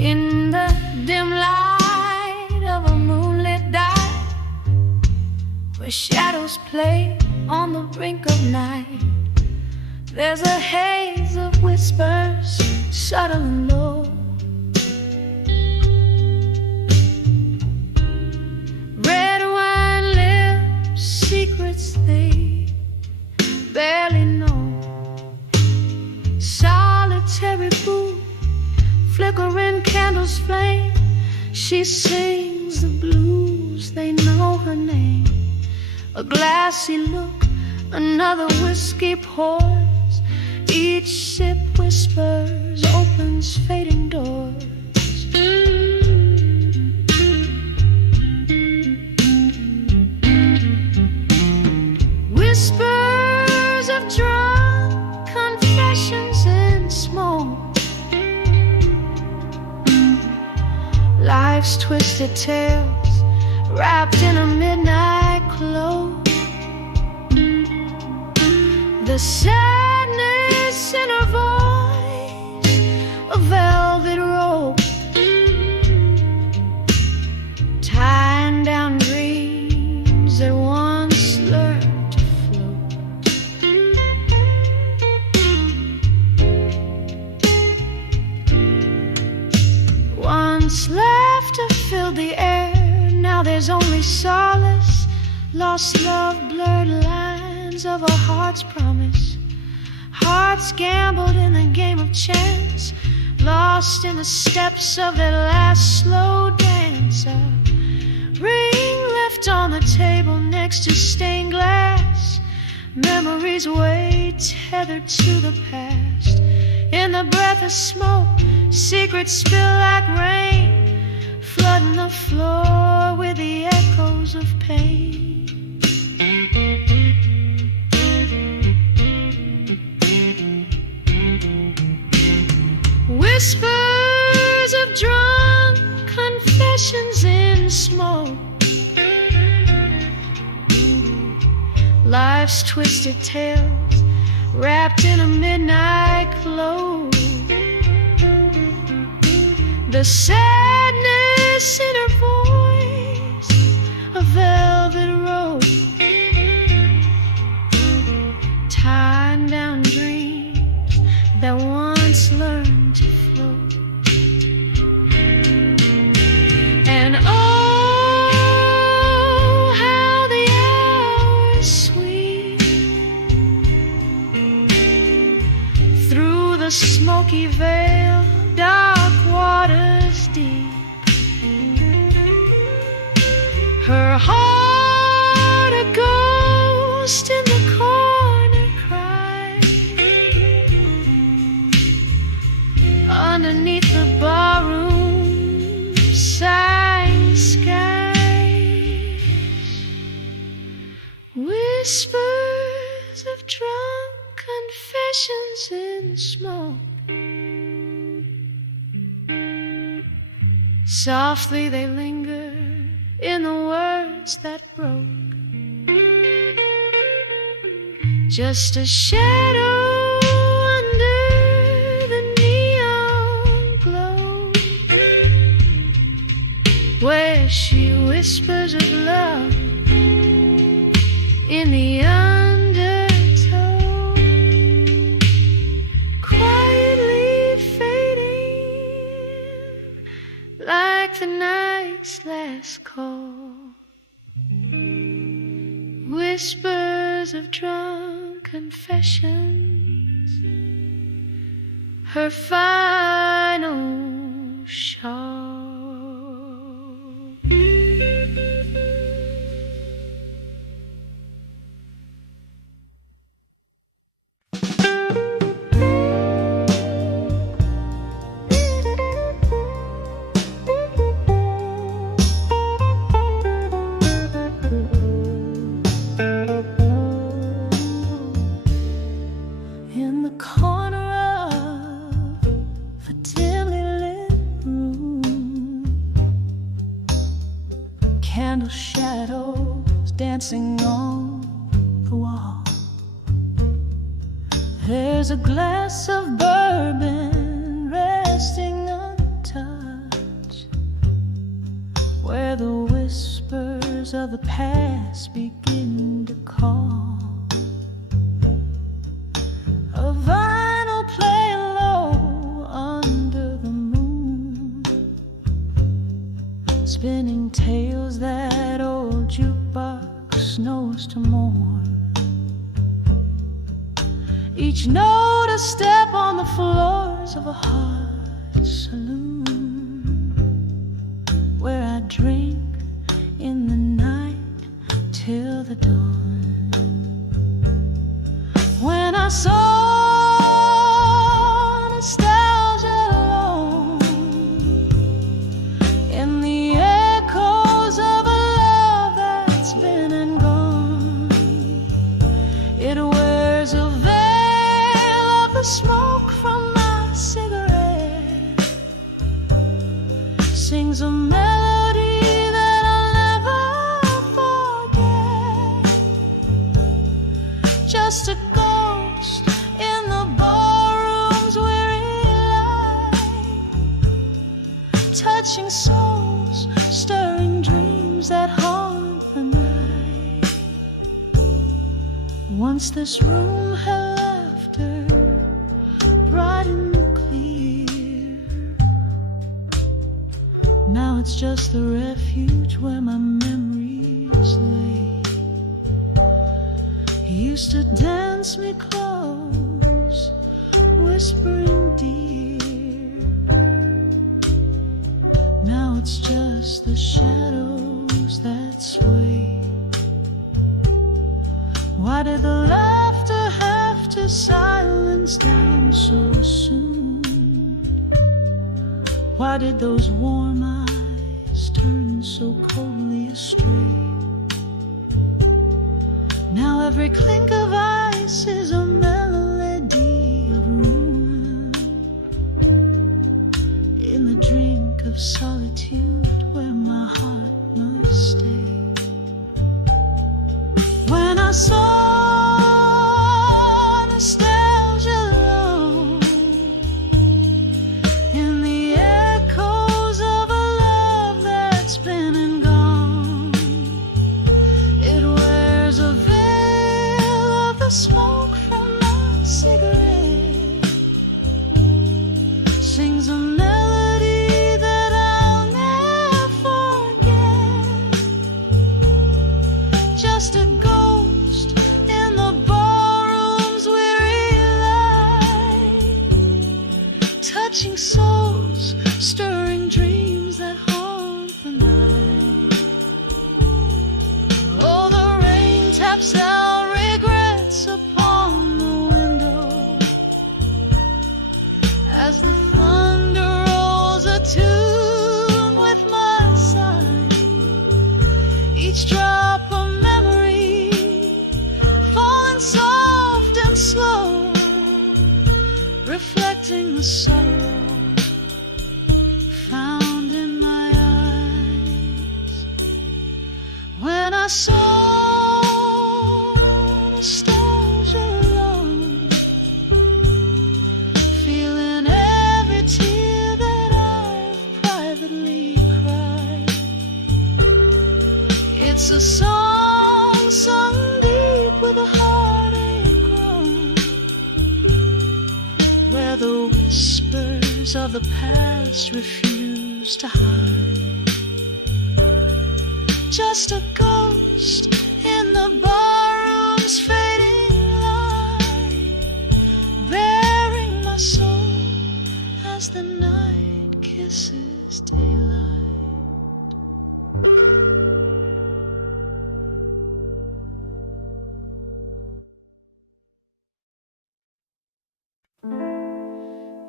In the dim light of a moonlit night, where shadows play on the brink of night, there's a haze of whispers, subtle and low. Red wine lips, secrets they barely know. Solitary booth, flickering candles flame. She sings the blues, they know her name. A glassy look, another whiskey pours. Each sip whispers, opens fading doors. Whispers of drunk confessions and smoke. Life's twisted tales wrapped in a midnight cloak. The sadness in her voice, a velvet rope, tying down dreams that once learned to float. Once laughter filled the air, now there's only solace. Lost love, blurred lines of a heart's promise. Hearts gambled in the game of chance, lost in the steps of that last slow dance. A ring left on the table next to stained glass. Memories way tethered to the past. In the breath of smoke, secrets spill like rain, flooding the floor with the echoes of pain. whispers of drunk confessions in smoke. Life's twisted tales wrapped in a midnight glow. The sadness in her voice, a velvet rope, tying down dreams that once learned to float. And oh, how the hours sweep through the smoky veil, dark waters deep. Her heart a ghost in the corner cries. Underneath the barroom sighing skies, whispers of drunk confessions in smoke. Softly they linger in the words that broke. Just a shadow under the neon glow, where she whispers of love in the undertow, quietly fading like the night's last call. Whispers of drunk confessions, her final shawl. In the corner of a dimly lit room, candle shadows dancing on the wall. There's a glass of bourbon resting untouched, where the whispers of the past begin to call. A vinyl playing low under the moon, spinning tales that old jukebox knows to mourn. Each note a step on the floors of a heart saloon, where I drink in the night till the dawn. When I saw nostalgia alone in the echoes of a love that's been and gone, it wears a veil of the smoke from my cigarette, sings a melody that I'll never forget, just a ghost in the ballroom's weary light, touching souls, stirring dreams that haunt the night. Once this room had laughter, bright and clear. Now it's just the refuge where my memories lay. He used to dance me close, whispering dear. Now it's just the shadows that sway. Why did the laughter have to silence down so soon? Why did those warm eyes turn so coldly astray? Now every clink of ice is a melody of ruin, solitude where my heart must stay. When I saw nostalgia alone in the echoes of a love that's been and gone, it wears a veil of the smoke from my cigarette, sings a melody that I'll never forget. Just a ghost in the ballroom's weary light, touching souls, stirring dreams that haunt the night. Oh, the rain taps out regrets upon the window as the thunder rolls a tune with my sigh. Each drop a memory falling soft and slow, reflecting the sorrow found in my eyes. When I saw nostalgia alone, feeling every tear that I've privately cried. It's a song sung deep with a heartache groan, where the whispers of the past refuse to hide. Just a ghost in the barroom's fading light, bearing my soul as the night kisses daylight.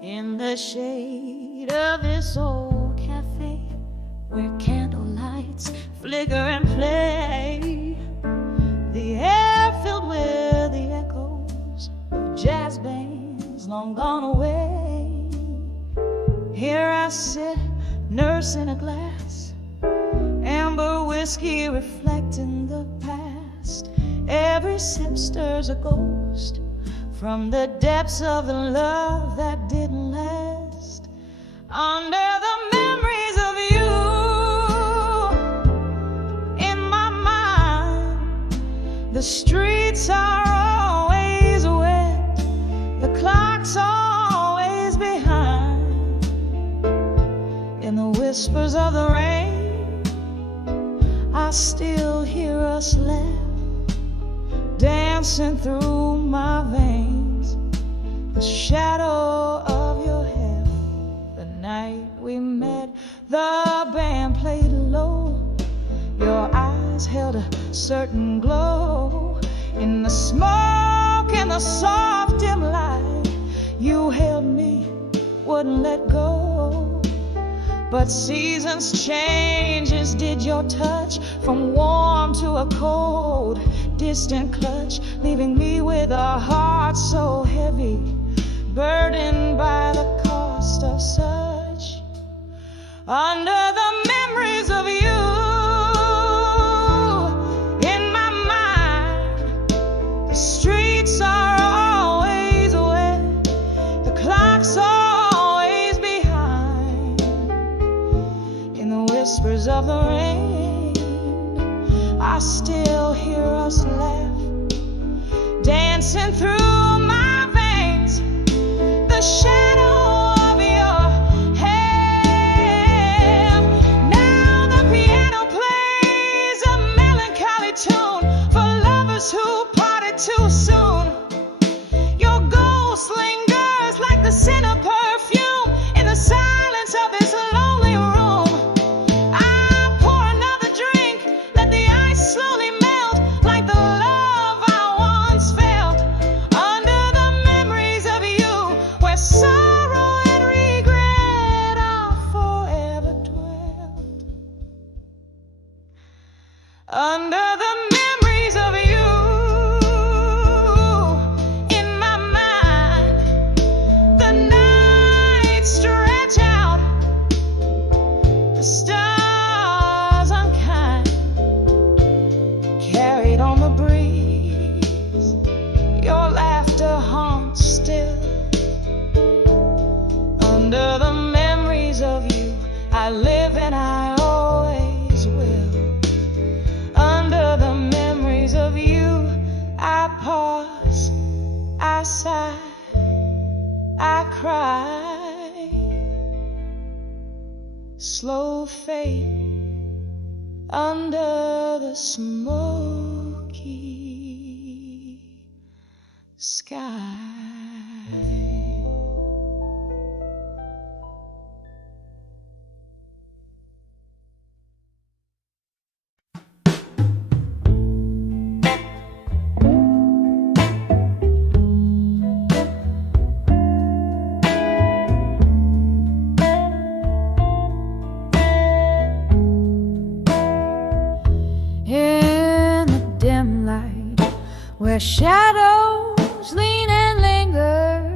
In the shade of this old cafe, where candlelights flicker and play, the air filled with the echoes of jazz bands long gone away. Here I sit, nursing a glass, amber whiskey reflecting the past. Every sip stirs a ghost from the depths of the love that didn't last. Under the memories of you in my mind, the streets are always wet, the clock's always behind. In the whispers of the rain, I still hear us laugh, dancing through my veins, the shadow of your hair. The night we met, the band played low, your eyes held a certain glow. In the smoke and the soft dim light, you held me, wouldn't let go. But seasons changes did your touch, from warm to a cold, distant clutch, leaving me with a heart so heavy, burdened by the cost of such. Under the memories of you in my mind, the streets are always wet, the clock's always behind. In the whispers of the rain, I still hear us laugh, dancing through my veins, the shadow of your hair. Now the piano plays a melancholy tune for lovers who parted too soon. Your ghost lingers like the scent of perfume in the silence of this lonely room. I pour another drink, let the ice slowly melt like the love I once felt. slow fade under the smoky sky. Where shadows lean and linger,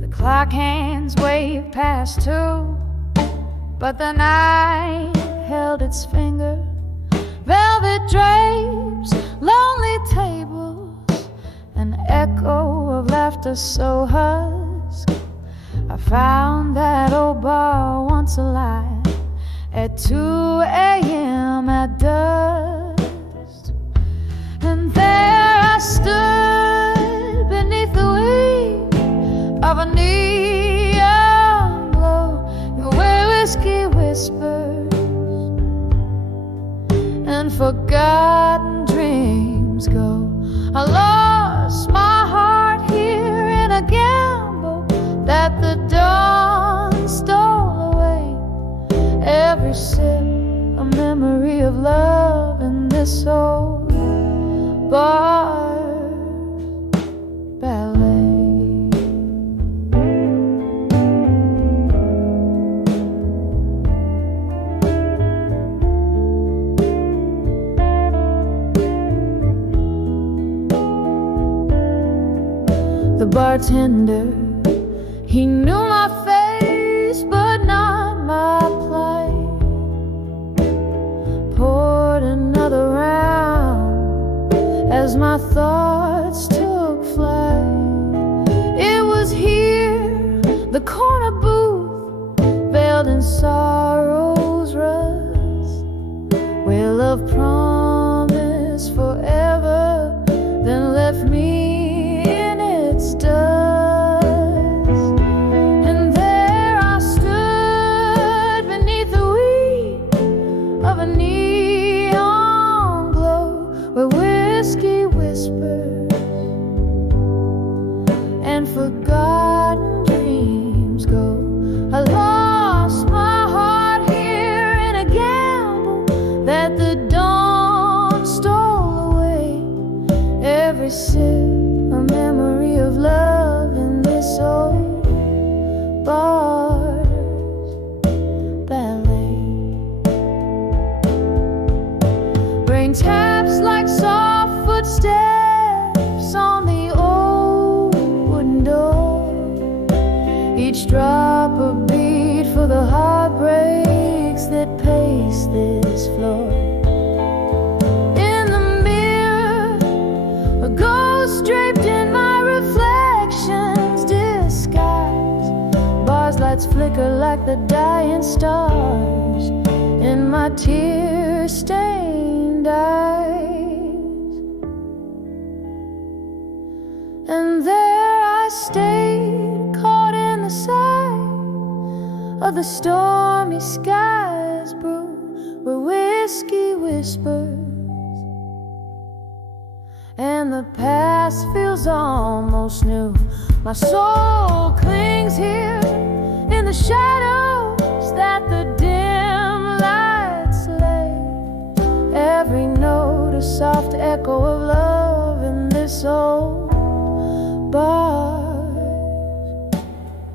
the clock hands wave past 2, but the night held its finger. Velvet drapes, lonely tables, an echo of laughter so husk. I found that old bar once alive at 2 a.m. at dusk. And there I stood beneath the wing of a neon glow, where whiskey whispers and forgotten dreams go. I lost my heart here in a gamble that the dawn stole away. Every sip a memory of love in this old bar ballet. The bartender, he knew my face but not my plight. Poured another round as my thoughts took flight. It was here, the corner booth, veiled in sorrow's rust, where love promised forever, then left me in its dust. And there I stood beneath the wing of a neon glow, where whiskey whispers and forgotten dreams go. I lost my heart here in a gamble that the dawn stole away. Every sip a memory of love in this old bar's ballet. Rain taps like soft footsteps on the old wooden door, each drop a beat for the heartbreaks that pace this floor. In the mirror, a ghost draped in my reflection's disguise. Bars lights flicker like the dying stars in my tear-stained eyes. And there I stayed, caught in the sight of the stormy skies brew, where whiskey whispers and the past feels almost new. My soul clings here in the shadows that the dim lights lay. Every note a soft echo of love in this old bar's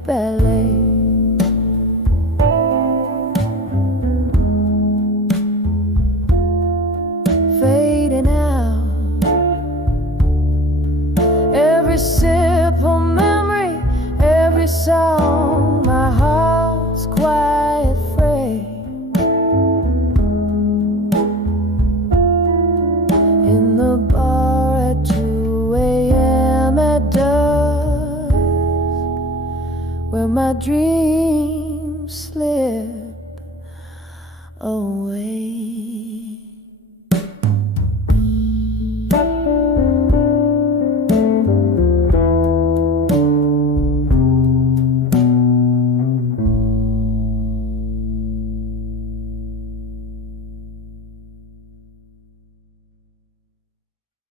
ballet. Fading out, every simple memory, every song, my heart's quiet freight. In the bar at 2 a.m. at dusk, where my dreams slip away.